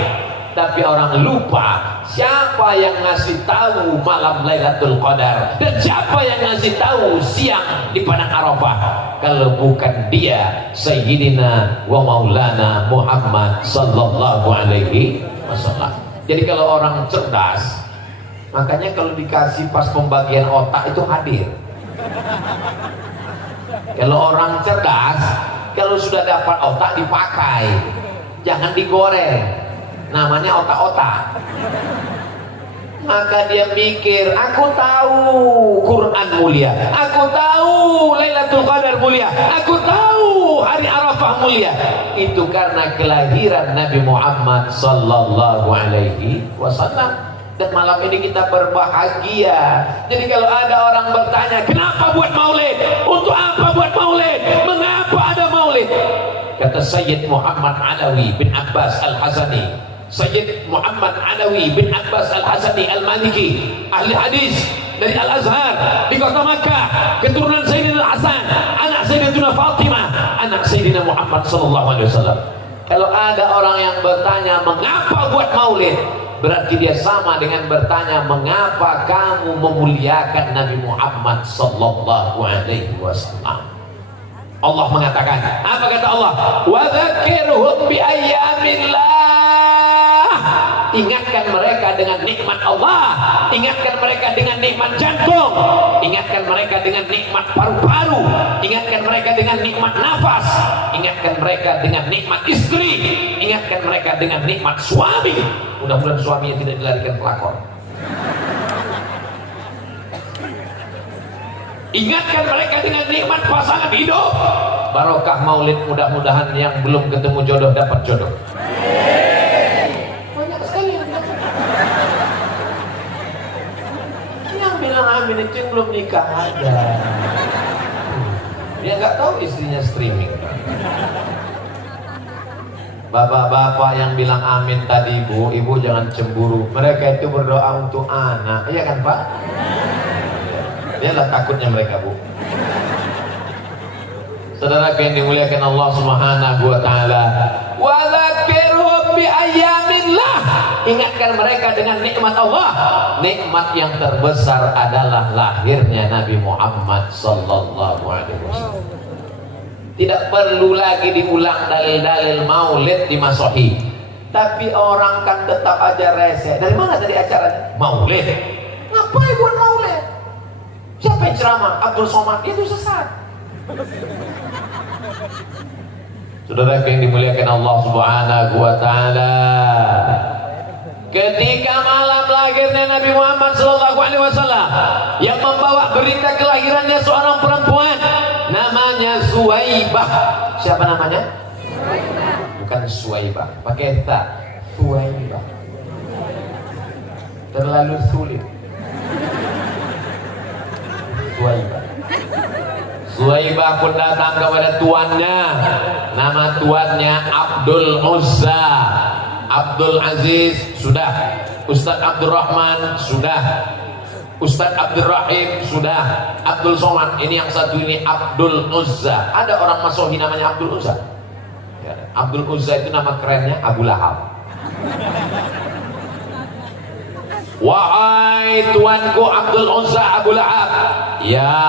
Tapi orang lupa siapa yang ngasih tahu malam Lailatul Qadar dan siapa yang ngasih tahu siang di padang Arafah kalau bukan dia Sayyidina wa Maulana Muhammad sallallahu alaihi wasallam. Jadi kalau orang cerdas, makanya kalau dikasih pas pembagian otak itu hadir. Kalau orang cerdas, kalau sudah dapat otak dipakai, jangan digoreng. Namanya otak-otak. Maka dia mikir, aku tahu Quran mulia, aku tahu Lailatul Qadar mulia, aku tahu hari Arafah mulia. Itu karena kelahiran Nabi Muhammad sallallahu alaihi wasallam. Dan malam ini kita berbahagia. Jadi kalau ada orang bertanya, kenapa buat maulid? Untuk apa buat maulid? Mengapa ada maulid? Kata Sayyid Muhammad Alawi bin Abbas Al-Hazani, Sayyid Muhammad Alawi bin Abbas Al-Hazani Al-Maliki, ahli hadis dari Al-Azhar di kota Makkah, keturunan Sayyidina Hasan, anak Sayyidina Fatimah, anak Sayyidina Muhammad sallallahu alaihi wasallam. Kalau ada orang yang bertanya mengapa buat maulid, berarti dia sama dengan bertanya mengapa kamu memuliakan Nabi Muhammad sallallahu alaihi wasallam. Allah mengatakan, apa kata Allah? Wa dzakirhum bi ayyamillah. Ingatkan mereka dengan nikmat Allah, ingatkan mereka dengan nikmat jantung, ingatkan mereka dengan nikmat paru-paru, ingatkan mereka dengan nikmat nafas, ingatkan mereka dengan nikmat istri, ingatkan mereka dengan nikmat suami. Mudah-mudahan suaminya tidak dilarikan pelakor. Ingatkan mereka dengan nikmat pasangan hidup. Barokah maulid, mudah-mudahan yang belum ketemu jodoh dapat jodoh. Banyak sekali yang bilang. Yang bilang amin itu yang belum nikah ada. Dia nggak tahu istrinya streaming. Bapak-bapak yang bilang amin tadi, ibu jangan cemburu. Mereka itu berdoa untuk anak, iya kan Pak? Dialah takutnya mereka, Bu. Saudara yang dimuliakan Allah Subhanahu wa taala, wa dzakirhum bi ayyamillah. Ingatkan mereka dengan nikmat Allah. Nikmat yang terbesar adalah lahirnya Nabi Muhammad sallallahu alaihi wasallam. Tidak perlu lagi diulang dalil-dalil maulid di Masohi. Tapi orang kan tetap aja rese. Dari mana tadi acaranya? Maulid. Ngapain buat maulid? Siapa yang ceramah? Abdul Somad. Itu sesat. Saudara yang dimuliakan Allah Subhanahu wa taala, ketika malam lahirnya Nabi Muhammad sallallahu alaihi wasallam yang membawa berita kelahirannya seorang perempuan namanya Suwaibah. Siapa namanya? Bukan Suwaibah, pakai ta. Suwaibah. Terlalu sulit. Suwaibah. Suwaibah pun datang kepada tuannya. Nama tuannya Abdul Uzza. Abdul Aziz sudah, Ustadz Abdul Rahman sudah, Ustadz Abdul Rahim sudah, Abdul Somad. Ini yang satu ini Abdul Uzza. Ada orang Masohi namanya Abdul Uzza ya. Abdul Uzza itu nama kerennya Abu Lahab. Wahai tuanku Abdul Uzza Abu Lahab, ya,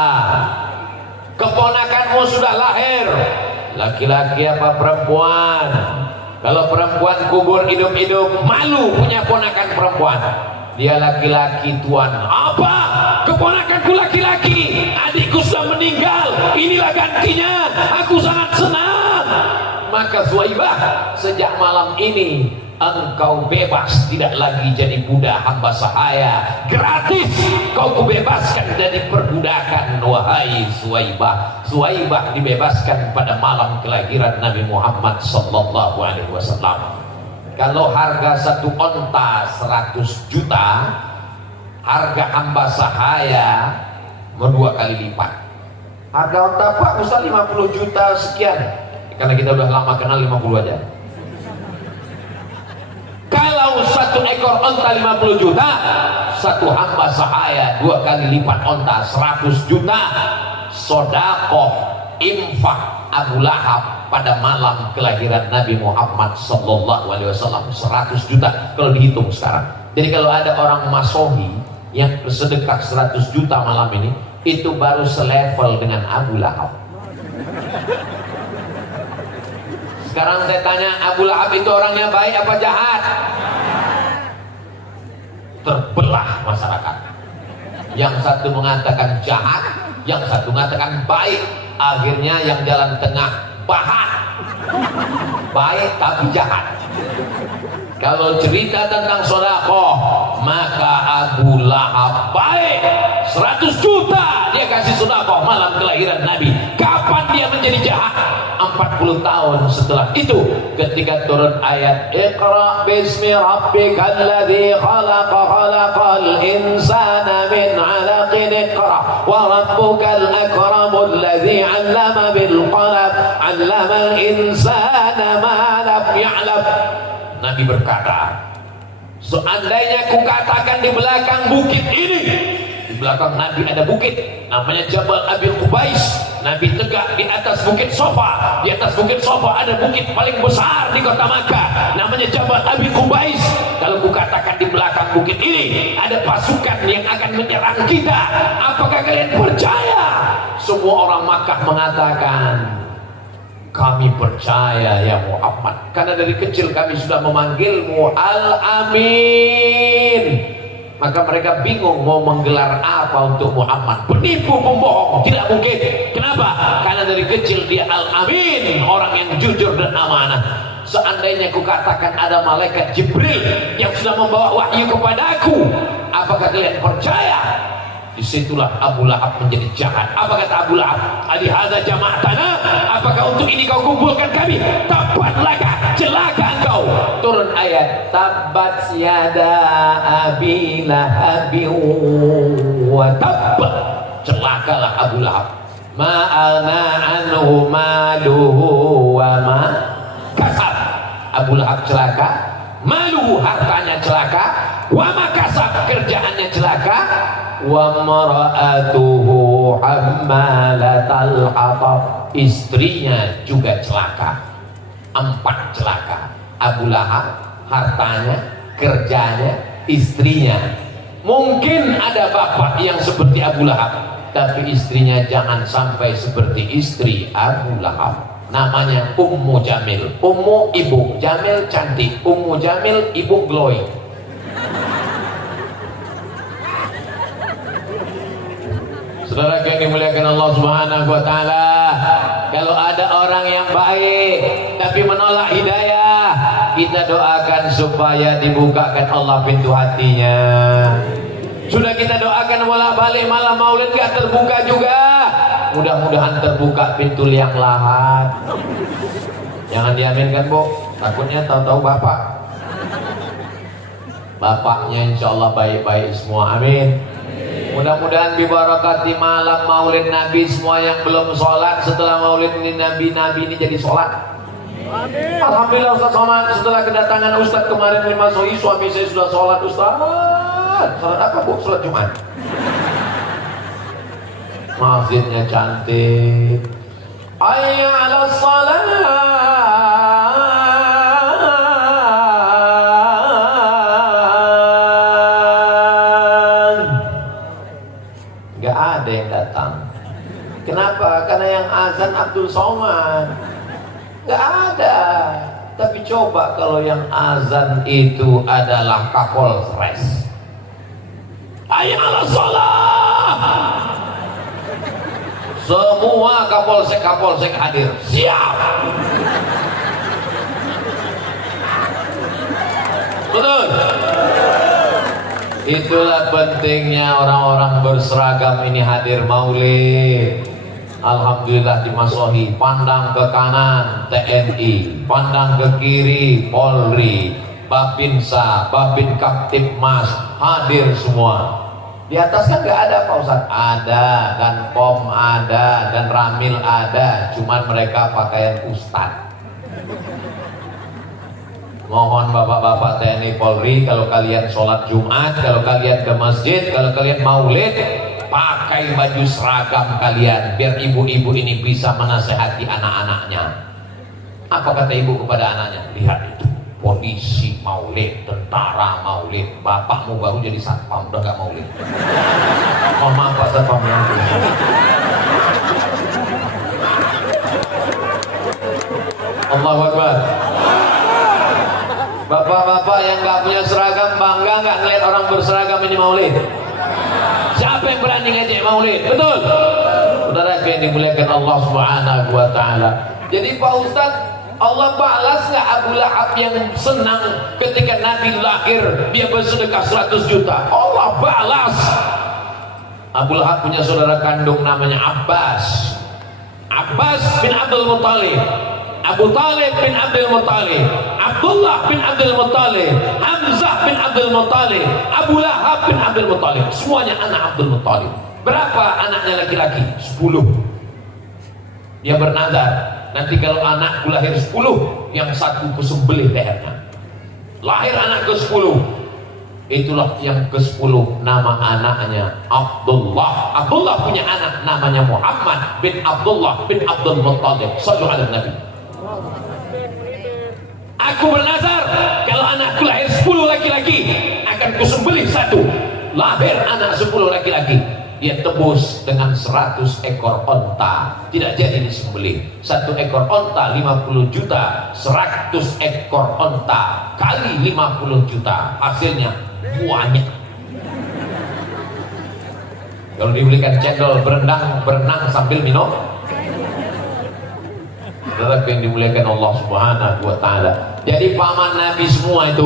keponakanmu sudah lahir. Laki-laki apa perempuan? Kalau perempuan kubur hidup-hidup, malu punya ponakan perempuan. Dia laki-laki tuan. Apa? Keponakanku laki-laki, adikku sudah meninggal, inilah gantinya. Aku sangat senang. Maka Suwaibah, sejak malam ini engkau bebas, tidak lagi jadi budak hamba sahaya. Gratis kau kubebaskan dari perbudakan. Wahai Suwaibah. Suwaibah dibebaskan pada malam kelahiran Nabi Muhammad sallallahu alaihi wasallam. Kalau harga satu onta 100 juta, harga hamba sahaya berdua kali lipat. Harga onta Pak Ustaz 50 juta sekian. Karena kita udah lama kenal 50 aja. Kalau satu ekor onta 50 juta, satu hamba sahaya 2 kali lipat onta 100 juta. Sodakoh infak Abu Lahab pada malam kelahiran Nabi Muhammad sallallahu alaihi wasallam 100 juta kalau dihitung sekarang. Jadi kalau ada orang Masohi yang bersedekah 100 juta malam ini, itu baru selevel dengan Abu Lahab. Sekarang saya tanya, Abu Lahab itu orangnya baik apa jahat? Terbelah masyarakat. Yang satu mengatakan jahat, yang satu mengatakan baik. Akhirnya yang jalan tengah bahat, baik tapi jahat. Kalau cerita tentang sedekah, maka Abu Lahab baik, 100 juta dia kasih sedekah malam kelahiran Nabi. Kapan dia menjadi jahat? 40 tahun setelah itu, ketika turun ayat Iqra bismi rabbikal ladzi khalaq khalaqal insana min 'alaqin iqra wa rabbukal akramul ladzi 'allama bil qalam 'allamal insana ma lam ya'lam. Nabi berkata, seandainya kukatakan di belakang bukit ini, di belakang Nabi ada bukit namanya Jabal Abi Qubais. Nabi tegak di atas bukit Sofa. Di atas bukit Sofa ada bukit paling besar di kota Makkah namanya Jabal Abi Qubais. Kalau kukatakan di belakang bukit ini ada pasukan yang akan menyerang kita, apakah kalian percaya? Semua orang Makkah mengatakan, kami percaya ya Muhammad, karena dari kecil kami sudah memanggilmu Al-Amin. Maka mereka bingung mau menggelar apa untuk Muhammad. Penipu, pembohong, tidak mungkin. Kenapa? Karena dari kecil dia Al-Amin, orang yang jujur dan amanah. Seandainya kukatakan ada malaikat Jibril yang sudah membawa wahyu kepadaku, apakah kalian percaya? Disitulah Abu Lahab menjadi jahat. Apa kata Abu Lahab? Alihada jama'atana, apakah untuk ini kau kumpulkan kami? Tabat laka, celaka engkau. Turun ayat Tabat yada abi lahabin wa tab. Celakalah Abu Lahab. Ma'ana anhu maluhu wa ma kasab. Abu Lahab celaka, maluhu hartanya celaka, wa ma kasab kerjaannya celaka, wa mara'atuhu hammalatal hatab, istrinya juga celaka. 4 celaka. Abu Lahab, hartanya, kerjanya, istrinya. Mungkin ada bapak yang seperti Abu Lahab, tapi istrinya jangan sampai seperti istri Abu Lahab. Namanya Ummu Jamil. Ummu ibu, Jamil cantik. Ummu Jamil ibu glowing. Saudara yang dimuliakan Allah Subhanahu wa taala, kalau ada orang yang baik tapi menolak hidayah, kita doakan supaya dibukakan Allah pintu hatinya. Sudah kita doakan bolak-balik, malah maulid gak terbuka juga. Mudah-mudahan terbuka pintu liang lahat. Jangan diaminkan, Bu. Takutnya tahu-tahu bapak. Bapaknya insya Allah baik-baik semua. Amin. Mudah-mudahan bibarakati malam maulid Nabi, semua yang belum sholat setelah maulid Nabi ini jadi sholat. Amin. Alhamdulillah Ustaz Somad, setelah kedatangan Ustaz kemarin di Masoi, suami saya sudah sholat. Ustaz, sholat apa bu? Sholat Jumat. Masjidnya cantik. Hayya 'alas shalah. Gak ada yang datang. Kenapa? Karena yang azan Abdul Somad. Gak ada. Tapi coba kalau yang azan itu adalah Kapolres. Hayya 'alas shalah. Semua kapolsek hadir. Siap. Betul. Itulah pentingnya orang-orang berseragam ini hadir maulid. Alhamdulillah di Masoi, pandang ke kanan TNI, pandang ke kiri Polri, Babinsa, Babin Kaptipmas hadir semua. Di atas kan nggak ada Pak Ustaz? Ada, dan POM ada, dan Ramil ada, cuman mereka pakaian Ustaz. Mohon bapak-bapak TNI Polri, kalau kalian sholat Jumat, kalau kalian ke masjid, kalau kalian maulid, pakai baju seragam kalian, biar ibu-ibu ini bisa menasehati anak-anaknya. Apa kata ibu kepada anaknya? Lihat itu, polisi maulid, tentara maulid, bapakmu baru jadi satpam, udah gak maulid. Oh maaf Pak Satpam nanti. Allahu Akbar. Bapak-bapak yang gak punya seragam, bangga gak ngeliat orang berseragam ini maulid? Siapa yang berani ngejek maulid? Betul? Saudara yang dimuliakan Allah Subhanahu wa ta'ala. Jadi Pak Ustadz, Allah balas gak Abu Lahab yang senang ketika Nabi lahir dia bersedekah 100 juta? Allah balas. Abu Lahab punya saudara kandung namanya Abbas. Abbas bin Abdul Muttalib, Abu Talib bin Abdul Muttalib, Abdullah bin Abdul Muttalib, Hamzah bin Abdul Muttalib, Abu Lahab bin Abdul Muttalib, semuanya anak Abdul Muttalib. Berapa anaknya laki-laki? 10. Dia bernazar, nanti kalau anakku lahir 10, yang satu kusembelih lehernya. Lahir anak ke-10, itulah yang ke-10 nama anaknya Abdullah. Abdullah punya anak namanya Muhammad bin Abdullah bin Abdul Muttalib. Sallu ala Nabi. Aku bernazar, kalau anakku lahir 10 laki-laki, akan kusembelih satu. Lahir anak 10 laki-laki, dia tebus dengan 100 ekor onta. Tidak jadi disembelih. 1 ekor onta 50 juta, 100 ekor onta kali 50 juta, hasilnya banyak. Kalau dibelikan cendol berenang sambil minum. Tetapi yang dimuliakan Allah Subhanahu wa ta'ala. Jadi paman Nabi semua itu,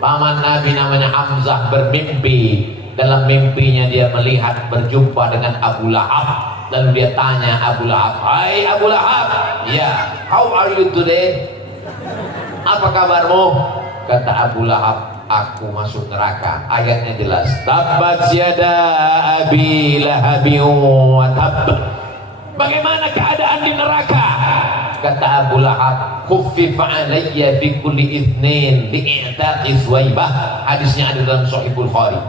paman Nabi namanya Hamzah bermimpi. Dalam mimpinya dia melihat berjumpa dengan Abu Lahab. Lalu dia tanya Abu Lahab, "Hai Abu Lahab, ya, how are you today? Apa kabarmu?" Kata Abu Lahab, "Aku masuk neraka." Ayatnya jelas, "Tabbat yada abi lahabin wa tabb." Bagaimana keadaan di neraka? Kata Abu Lahab, "Khuffifa alayya fi kulli itsnin li'taqi Suwaibah." Hadisnya ada dalam Sahih Bukhari.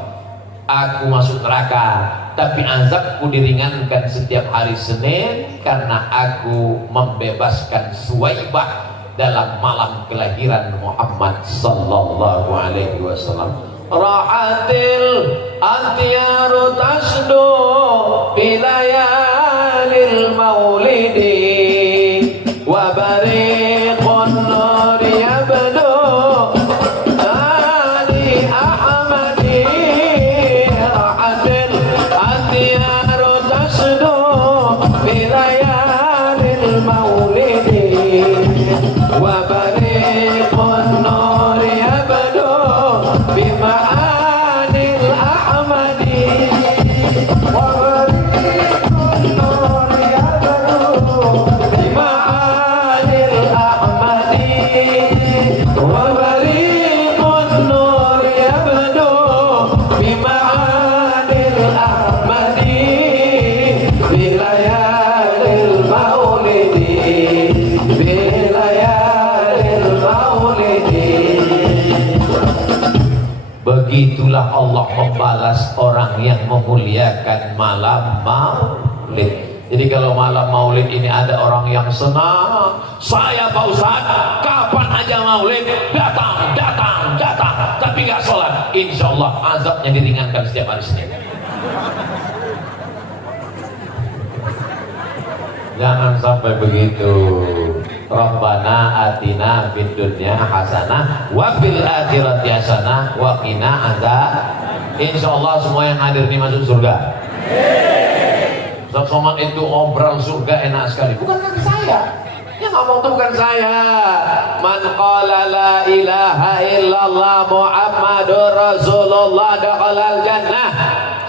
Aku masuk neraka, tapi azabku diringankan setiap hari Senin karena aku membebaskan Suwaibah dalam malam kelahiran Muhammad sallallahu alaihi wasallam. Rahatil atyaru tasdu bilayalil maulidi wa bariqun nur yabdu ali ahmadi. Rahatil atyaru tasdu bilayalil maulidi wa bariqun nur yabdu bima'anil ahmadi. Wa bariqun nur yabdu bima'anil ahmadi. Begitulah Allah membalas orang yang memuliakan malam maulid. Jadi kalau malam maulid ini ada orang yang senang, saya Pak Ustaz kapan aja maulid datang, tapi nggak sholat, insya Allah azabnya diringankan setiap hari Senin. Jangan sampai begitu. Rabbana atina fid dunya hasanah wa fil akhirati hasanah wa qina adzab. Insyaallah semua yang hadir ini masuk surga. Ustaz Somad itu obral surga enak sekali. Bukan kata saya. Yang ngomong itu bukan saya. Man qala la ilaha illallah Muhammadur Rasulullah dakhalal jannah.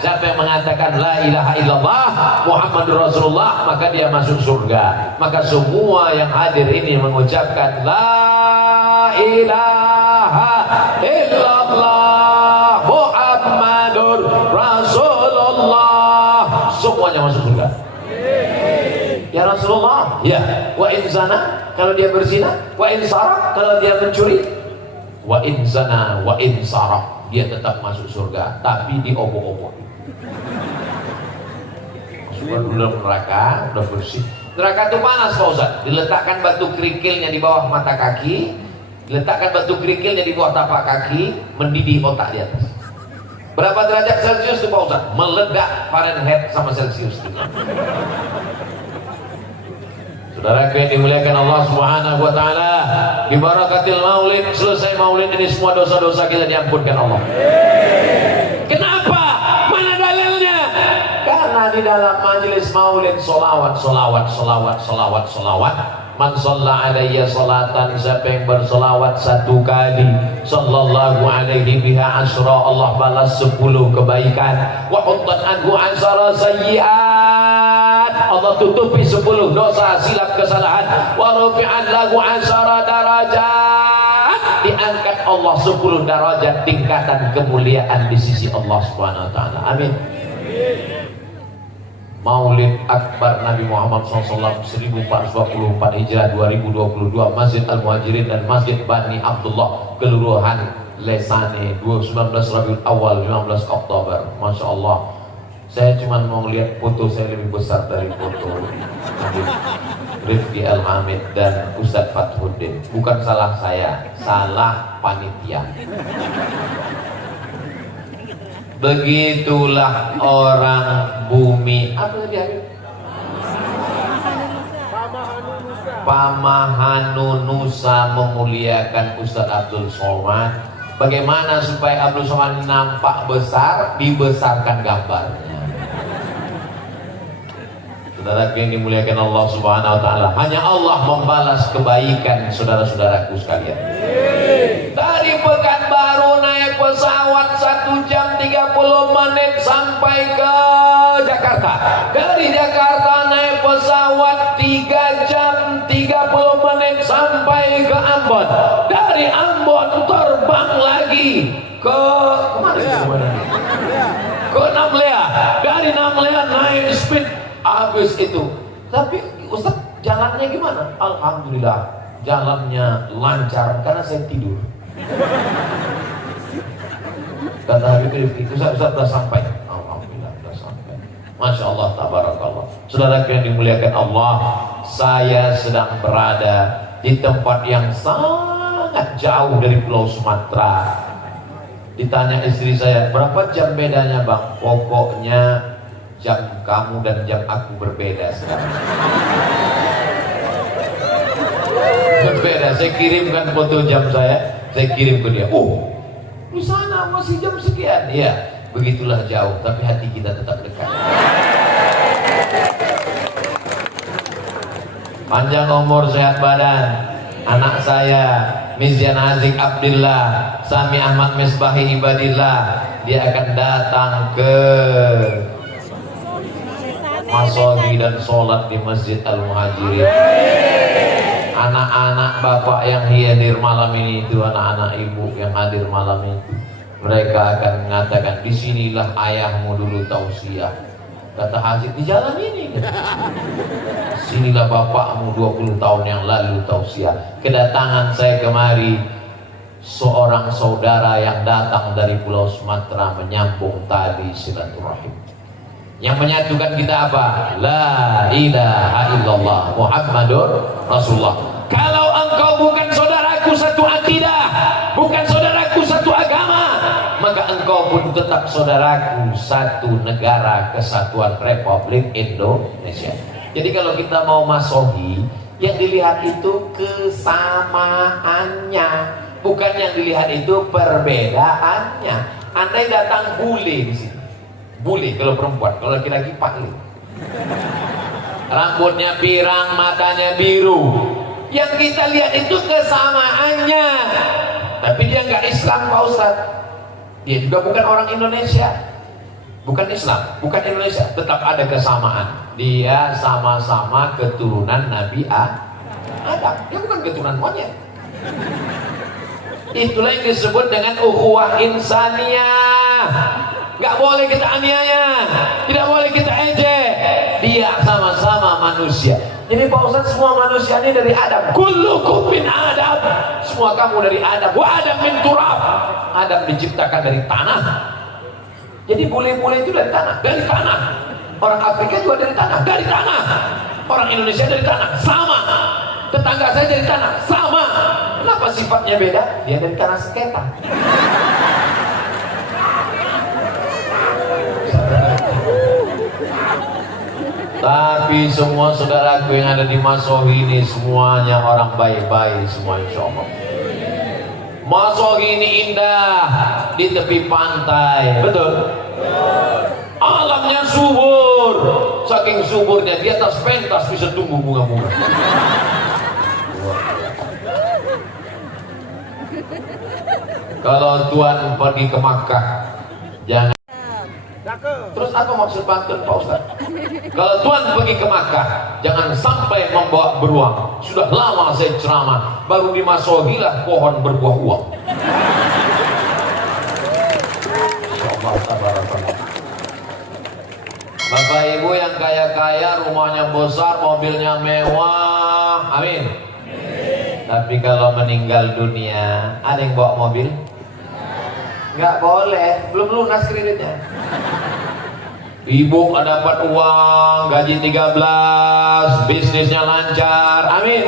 Siapa yang mengatakan la ilaha illallah Muhammadur Rasulullah, maka dia masuk surga. Maka semua yang hadir ini mengucapkan la ilaha illallah Muhammadur Rasulullah, semuanya masuk surga. Ya Rasulullah, ya. Wa in zana, kalau dia berzina. Wa in saraq, kalau dia mencuri. Wa in zana wa in saraq, dia tetap masuk surga, tapi diobok-obok. Masukkan dulu dalam neraka, udah bersih. Neraka itu panas Pak Ustaz. Diletakkan batu kerikilnya di bawah mata kaki, diletakkan batu kerikilnya di bawah tapak kaki, mendidih otak di atas. Berapa derajat Celcius itu Pak Ustaz? Meledak Fahrenheit sama Celcius itu. Saudara yang dimuliakan Allah Subhanahu wa taala, bi barakatil maulid, selesai maulid ini semua dosa-dosa kita diampunkan Allah. Kenapa? Mana dalilnya? Karena di dalam majelis maulid solawat. Man shalla alayya salatan, siapa yang bersolawat satu kali, sallallahu alaihi biha asyra, Allah balas 10 kebaikan. Wa huttat anhu asyara sayyi'at, Allah tutupi 10 dosa silap kesalahan. Wa rufi'at lahu asyara darajat, diangkat Allah 10 derajat tingkatan kemuliaan di sisi Allah Subhanahu wa taala. Amin. Maulid Akbar Nabi Muhammad SAW 1424 Hijrah 2022, Masjid Al-Muhajirin dan Masjid Bani Abdullah, Kelurahan Lesane, 19 Rabiul Awal 15 Oktober. Masya Allah, saya cuma mau lihat foto saya lebih besar dari foto Rifki Al-Hamid dan Ustadz Fathuddin. Bukan salah saya, salah panitia. Begitulah orang bumi. Apa tadi Habib? Pamahanunusa memuliakan Ustadz Abdul Somad. Bagaimana supaya Abdul Somad nampak besar? Dibesarkan gambarnya. Saudara yang dimuliakan Allah Subhanahu wa taala, hanya Allah membalas kebaikan saudara-saudaraku sekalian. Tadi Pekanbaru naik pesawat 1 jam 30 menit sampai ke Jakarta. Dari Jakarta naik pesawat 3 jam 30 menit sampai ke Ambon. Dari Ambon terbang lagi ke mana? Ke Namlea. Dari Namlea naik speed habis itu. Tapi Ustaz, jalannya gimana? Alhamdulillah, jalannya lancar karena saya tidur. Kata Habib Rifki, Ustaz sudah sampai. Alhamdulillah sudah sampai. Masya Allah, tabarakallah. Saudara yang dimuliakan Allah, saya sedang berada di tempat yang sangat jauh dari Pulau Sumatera. Ditanya istri saya, berapa jam bedanya Bang? Pokoknya jam kamu dan jam aku berbeda sekarang. Berbeda. Saya kirimkan foto jam saya kirim ke dia. Oh, di sana masih jam sekian. Ya, begitulah jauh, tapi hati kita tetap dekat. Panjang umur, sehat badan. Anak saya Mizyan Azik Abdillah, Sami Ahmad Misbahi Ibadillah, dia akan datang ke masohi dan sholat di Masjid Al-Muhajirin. Anak-anak bapak yang hadir malam ini itu, anak-anak ibu yang hadir malam itu, mereka akan mengatakan, disinilah ayahmu dulu tausiah. Kata Haji, di jalan ini. Sinilah bapakmu 20 tahun yang lalu tausiah. Kedatangan saya kemari seorang saudara yang datang dari Pulau Sumatera menyambung tali silaturahim. Yang menyatukan kita apa? La ilaha illallah Muhammadur Rasulullah. Kalau engkau bukan saudaraku satu akidah, bukan saudaraku satu agama, maka engkau pun tetap saudaraku satu negara kesatuan Republik Indonesia. Jadi kalau kita mau masohi, yang dilihat itu kesamaannya, bukan yang dilihat itu perbedaannya. Andai datang bule di sini, bule kalau perempuan, kalau laki-laki pakli, rambutnya pirang, matanya biru, yang kita lihat itu kesamaannya. Tapi dia nggak Islam, Pak Ustadz. Dia juga bukan orang Indonesia, bukan Islam, bukan Indonesia, tetap ada kesamaan. Dia sama-sama keturunan Nabi Adam. Dia bukan keturunan monyet. Itulah yang disebut dengan ukhuwah insaniyah. Gak boleh kita aniaya, tidak boleh kita ejek. Dia sama-sama manusia. Ini Pak Ustadz, semua manusia ini dari Adam. Kullukum min Adam. Semua kamu dari Adam. Wa Adam min turab. Adam diciptakan dari tanah. Jadi bule-bule itu dari tanah, dari tanah. Orang Afrika juga dari tanah, dari tanah. Orang Indonesia dari tanah, sama. Tetangga saya dari tanah, sama. Kenapa sifatnya beda? Dia dari tanah sekitar. Tapi semua saudaraku yang ada di Masohi ini semuanya orang baik-baik semua, insya Allah. Masohi ini indah di tepi pantai, betul? Alamnya subur, saking suburnya di atas pentas bisa tumbuh bunga-bunga. Kalau Tuhan pergi ke Makkah, jangan. Terus apa maksud pantun Pak Ustaz? Kalau Tuhan pergi ke Makkah, jangan sampai membawa beruang. Sudah lama saya ceramah, baru di Masohilah pohon berbuah uang. Bapak Ibu yang kaya-kaya, rumahnya besar, mobilnya mewah, amin. Tapi kalau meninggal dunia, ada yang bawa mobil? Nggak boleh, belum lunas kreditnya. Ibu dapat uang, gaji 13, bisnisnya lancar, amin.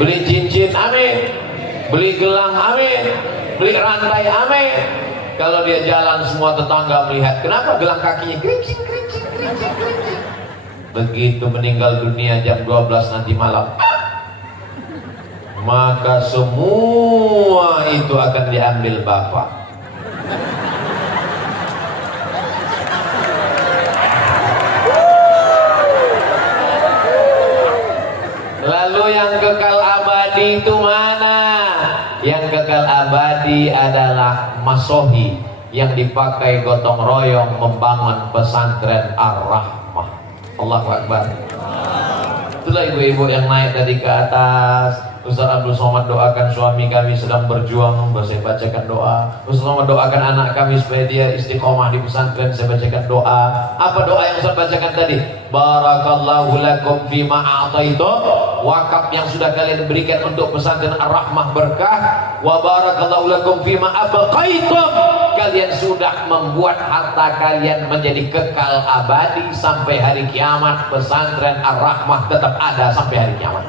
Beli cincin, amin. Beli gelang, amin. Beli rantai, amin. Kalau dia jalan, semua tetangga melihat, kenapa gelang kakinya kerincing, kerincing, kerincing, kerincing. Begitu meninggal dunia jam 12 nanti malam, maka semua itu akan diambil Bapak. Lalu yang kekal abadi itu mana? Yang kekal abadi adalah Masohi yang dipakai gotong royong membangun pesantren Ar-Rahmah. Allahu Akbar. Itulah ibu-ibu yang naik tadi ke atas. Ustaz Abdul Somad doakan suami kami sedang berjuang, saya bacakan doa. Ustaz Somad doakan anak kami supaya dia istiqomah di pesantren, saya bacakan doa. Apa doa yang Ustaz bacakan tadi? Barakallahu lakum fima a'taitum, wakaf yang sudah kalian berikan untuk pesantren Ar-Rahmah berkah. Wa barakallahu lakum fima abqaitum, kalian sudah membuat harta kalian menjadi kekal abadi sampai hari kiamat. Pesantren Ar-Rahmah tetap ada sampai hari kiamat.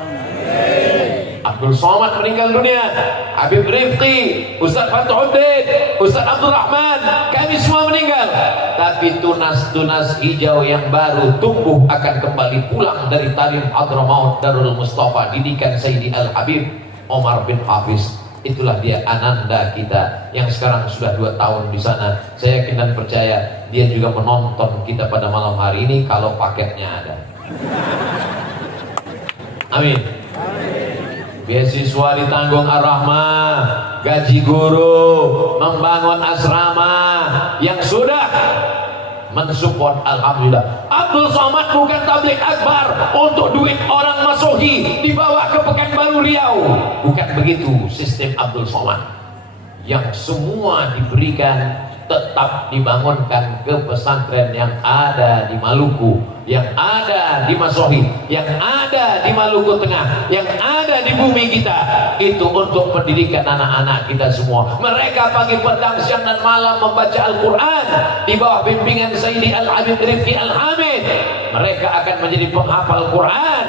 Abdul Somad meninggal dunia, Habib Rifqi, Ustaz Fathuddin, Ustaz Abdul Rahman, kami semua meninggal. Tapi tunas-tunas hijau yang baru tumbuh akan kembali pulang dari Talim Hadramaut Darul Mustafa, didikan Sayyidi Al-Habib Omar bin Hafiz. Itulah dia ananda kita yang sekarang sudah 2 tahun di sana. Saya yakin dan percaya dia juga menonton kita pada malam hari ini kalau paketnya ada. Amin. Beasiswa ditanggung Ar-Rahmah, gaji guru, membangun asrama yang sudah mensupport, alhamdulillah. Abdul Somad bukan tabligh akbar untuk duit orang Masohi dibawa ke Pekanbaru Riau, bukan begitu sistem Abdul Somad. Yang semua diberikan tetap dibangunkan ke pesantren yang ada di Maluku, yang ada di Masohi, yang ada di Maluku Tengah, yang ada di bumi kita. Itu untuk pendidikan anak-anak kita semua. Mereka pagi, petang, siang dan malam membaca Al-Quran di bawah bimbingan Sayyidi Al-Habib Rifki Al-Hamid. Mereka akan menjadi penghafal Quran,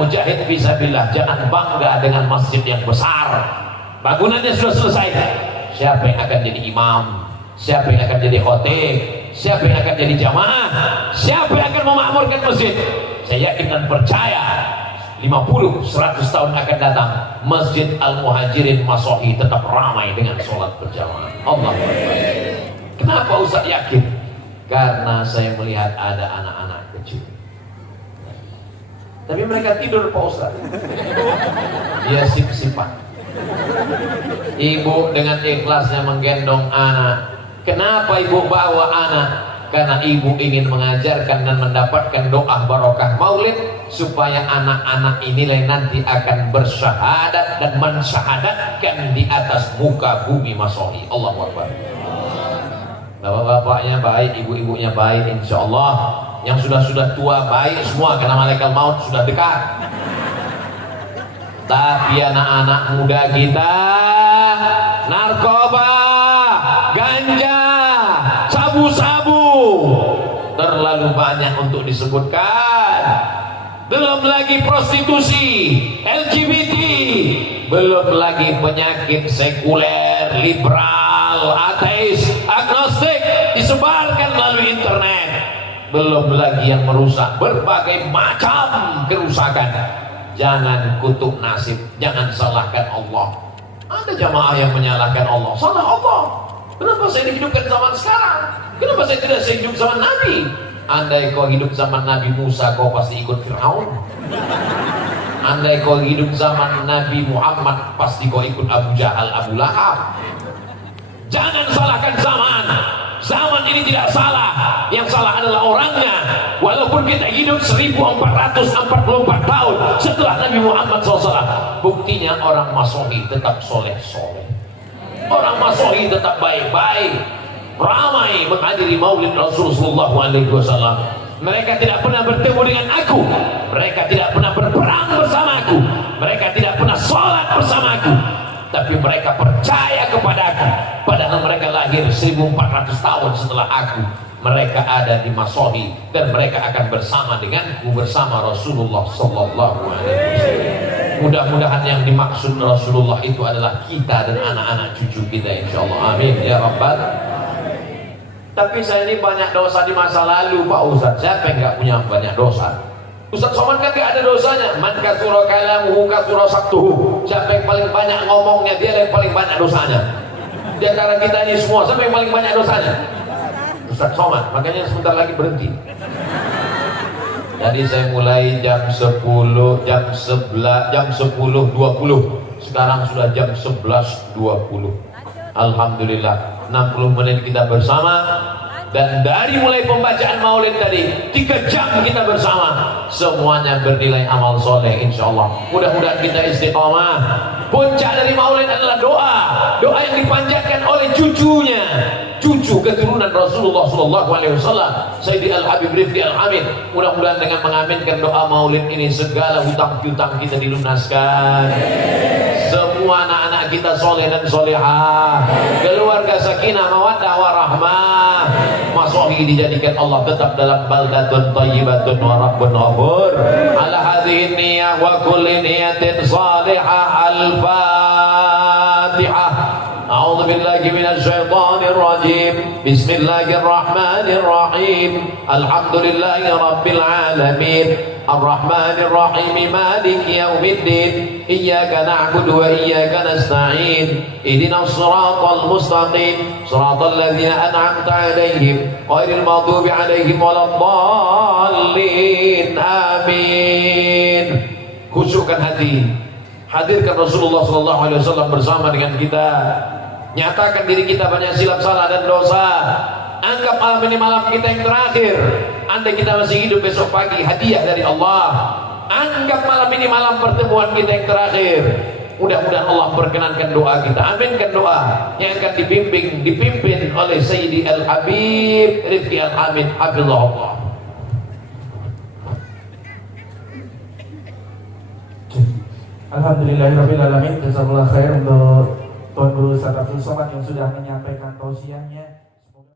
mujahid fisabilillah. Jangan bangga dengan masjid yang besar, bangunannya sudah selesai. Siapa yang akan jadi imam? Siapa yang akan jadi khotib? Siapa yang akan jadi jamaah? Siapa yang akan memakmurkan masjid? Saya yakin dan percaya 50-100 tahun akan datang, Masjid Al-Muhajirin Masohi tetap ramai dengan sholat berjamaah. Allah. Kenapa Ustaz yakin? Karena saya melihat ada anak-anak kecil, tapi mereka tidur Pak Ustaz. Dia sip-sipan. Ibu dengan ikhlasnya menggendong anak. Kenapa ibu bawa anak? Karena ibu ingin mengajarkan dan mendapatkan doa barokah maulid, supaya anak-anak inilah nanti akan bersyahadat dan mensyahadatkan di atas muka bumi Masohi. Allahu Akbar. Bapak-bapaknya baik, ibu-ibunya baik, insya Allah. Yang sudah tua baik semua, karena malaikat maut sudah dekat. Tapi anak-anak muda kita, narkoba, ganja, sabu-sabu, terlalu banyak untuk disebutkan. Belum lagi prostitusi, LGBT, belum lagi penyakit sekuler, liberal, ateis, agnostik disebarkan melalui internet. Belum lagi yang merusak, berbagai macam kerusakan. Jangan kutuk nasib, jangan salahkan Allah. Ada jamaah yang menyalahkan Allah. Salah Allah. Kenapa saya dihidupkan zaman sekarang? Kenapa saya tidak hidup zaman Nabi? Andai kau hidup zaman Nabi Musa, kau pasti ikut Fir'aun. Andai kau hidup zaman Nabi Muhammad, pasti kau ikut Abu Jahal, Abu Lahab. Jangan salahkan zaman. Zaman ini tidak salah. Yang salah adalah orangnya. Walaupun kita hidup 1444 tahun setelah Nabi Muhammad SAW, buktinya orang Masohi tetap soleh-soleh. Orang Masohi tetap baik-baik, ramai menghadiri maulid Rasulullah SAW. Mereka tidak pernah bertemu dengan aku. Mereka tidak pernah berperang bersama aku. Mereka tidak pernah sholat bersama aku. Tapi mereka percaya kepada aku. Padahal mereka lahir 1400 tahun setelah aku. Mereka ada di Masohi dan mereka akan bersama denganku, bersama Rasulullah Sallallahu Alaihi Wasallam. Mudah-mudahan yang dimaksud Rasulullah itu adalah kita dan anak-anak cucu kita, insya Allah. Amin ya Rabbal. Tapi saya ini banyak dosa di masa lalu Pak Ustaz. Siapa yang nggak punya banyak dosa? Ustaz Somad kan gak ada dosanya. Man kasura kalamuhu kasura saktuhu. Siapa yang paling banyak ngomongnya, dia yang paling banyak dosanya. Di antara kita ini semua, siapa yang paling banyak dosanya? Ustaz Somad. Makanya sebentar lagi berhenti. Jadi saya mulai jam 10, jam 11, jam 10.20. Sekarang sudah jam 11.20. Alhamdulillah 60 menit kita bersama. Dan dari mulai pembacaan maulid tadi 3 jam kita bersama, semuanya bernilai amal soleh insya Allah. Mudah-mudahan kita istiqomah. Puncak dari maulid adalah doa. Doa yang dipanjatkan oleh cucunya, cucu keturunan Rasulullah SAW, Sayyidi Al-Habib Rifki Al-Hamid. Mudah-mudahan dengan mengaminkan doa maulid ini, segala hutang-hutang kita dilunaskan. Semua anak-anak kita soleh dan solehah, keluarga sakinah mawaddah warahmah. Masohi dijadikan Allah tetap dalam baldatun thayyibatun wa rabbun ghafur. Ala hadhihi niyyah wa kulli niyatin salihah. Al-Fatihah. A'udzu billahi minasy syaithanir rajim. Bismillahir rahim. Alhamdulillahi rabbil alamin. Ar-Rahmanir Rahim. Maliki yaumiddin. Iyyaka na'budu wa iyyaka nasta'in. Ihdinas siratal mustaqim. Siratal ladzina an'amta 'alaihim ghairil maghdubi 'alaihim waladdallin. Amin. Khusyukkan hati. Hadirkan Rasulullah SAW bersama dengan kita. Nyatakan diri kita banyak silap salah dan dosa. Anggap malam ini malam kita yang terakhir. Andai kita masih hidup besok pagi, hadiah dari Allah. Anggap malam ini malam pertemuan kita yang terakhir. Mudah-mudahan Allah perkenankan doa kita. Aminkan doa yang akan dipimpin oleh Sayyidi Al-Habib Rifki Al-Hamid Hafizahullah. Alhamdulillahirrabbilalamin. Jazakallah khair untuk Tuan Guru Ustaz Abdul Somad yang sudah menyampaikan tausiahnya.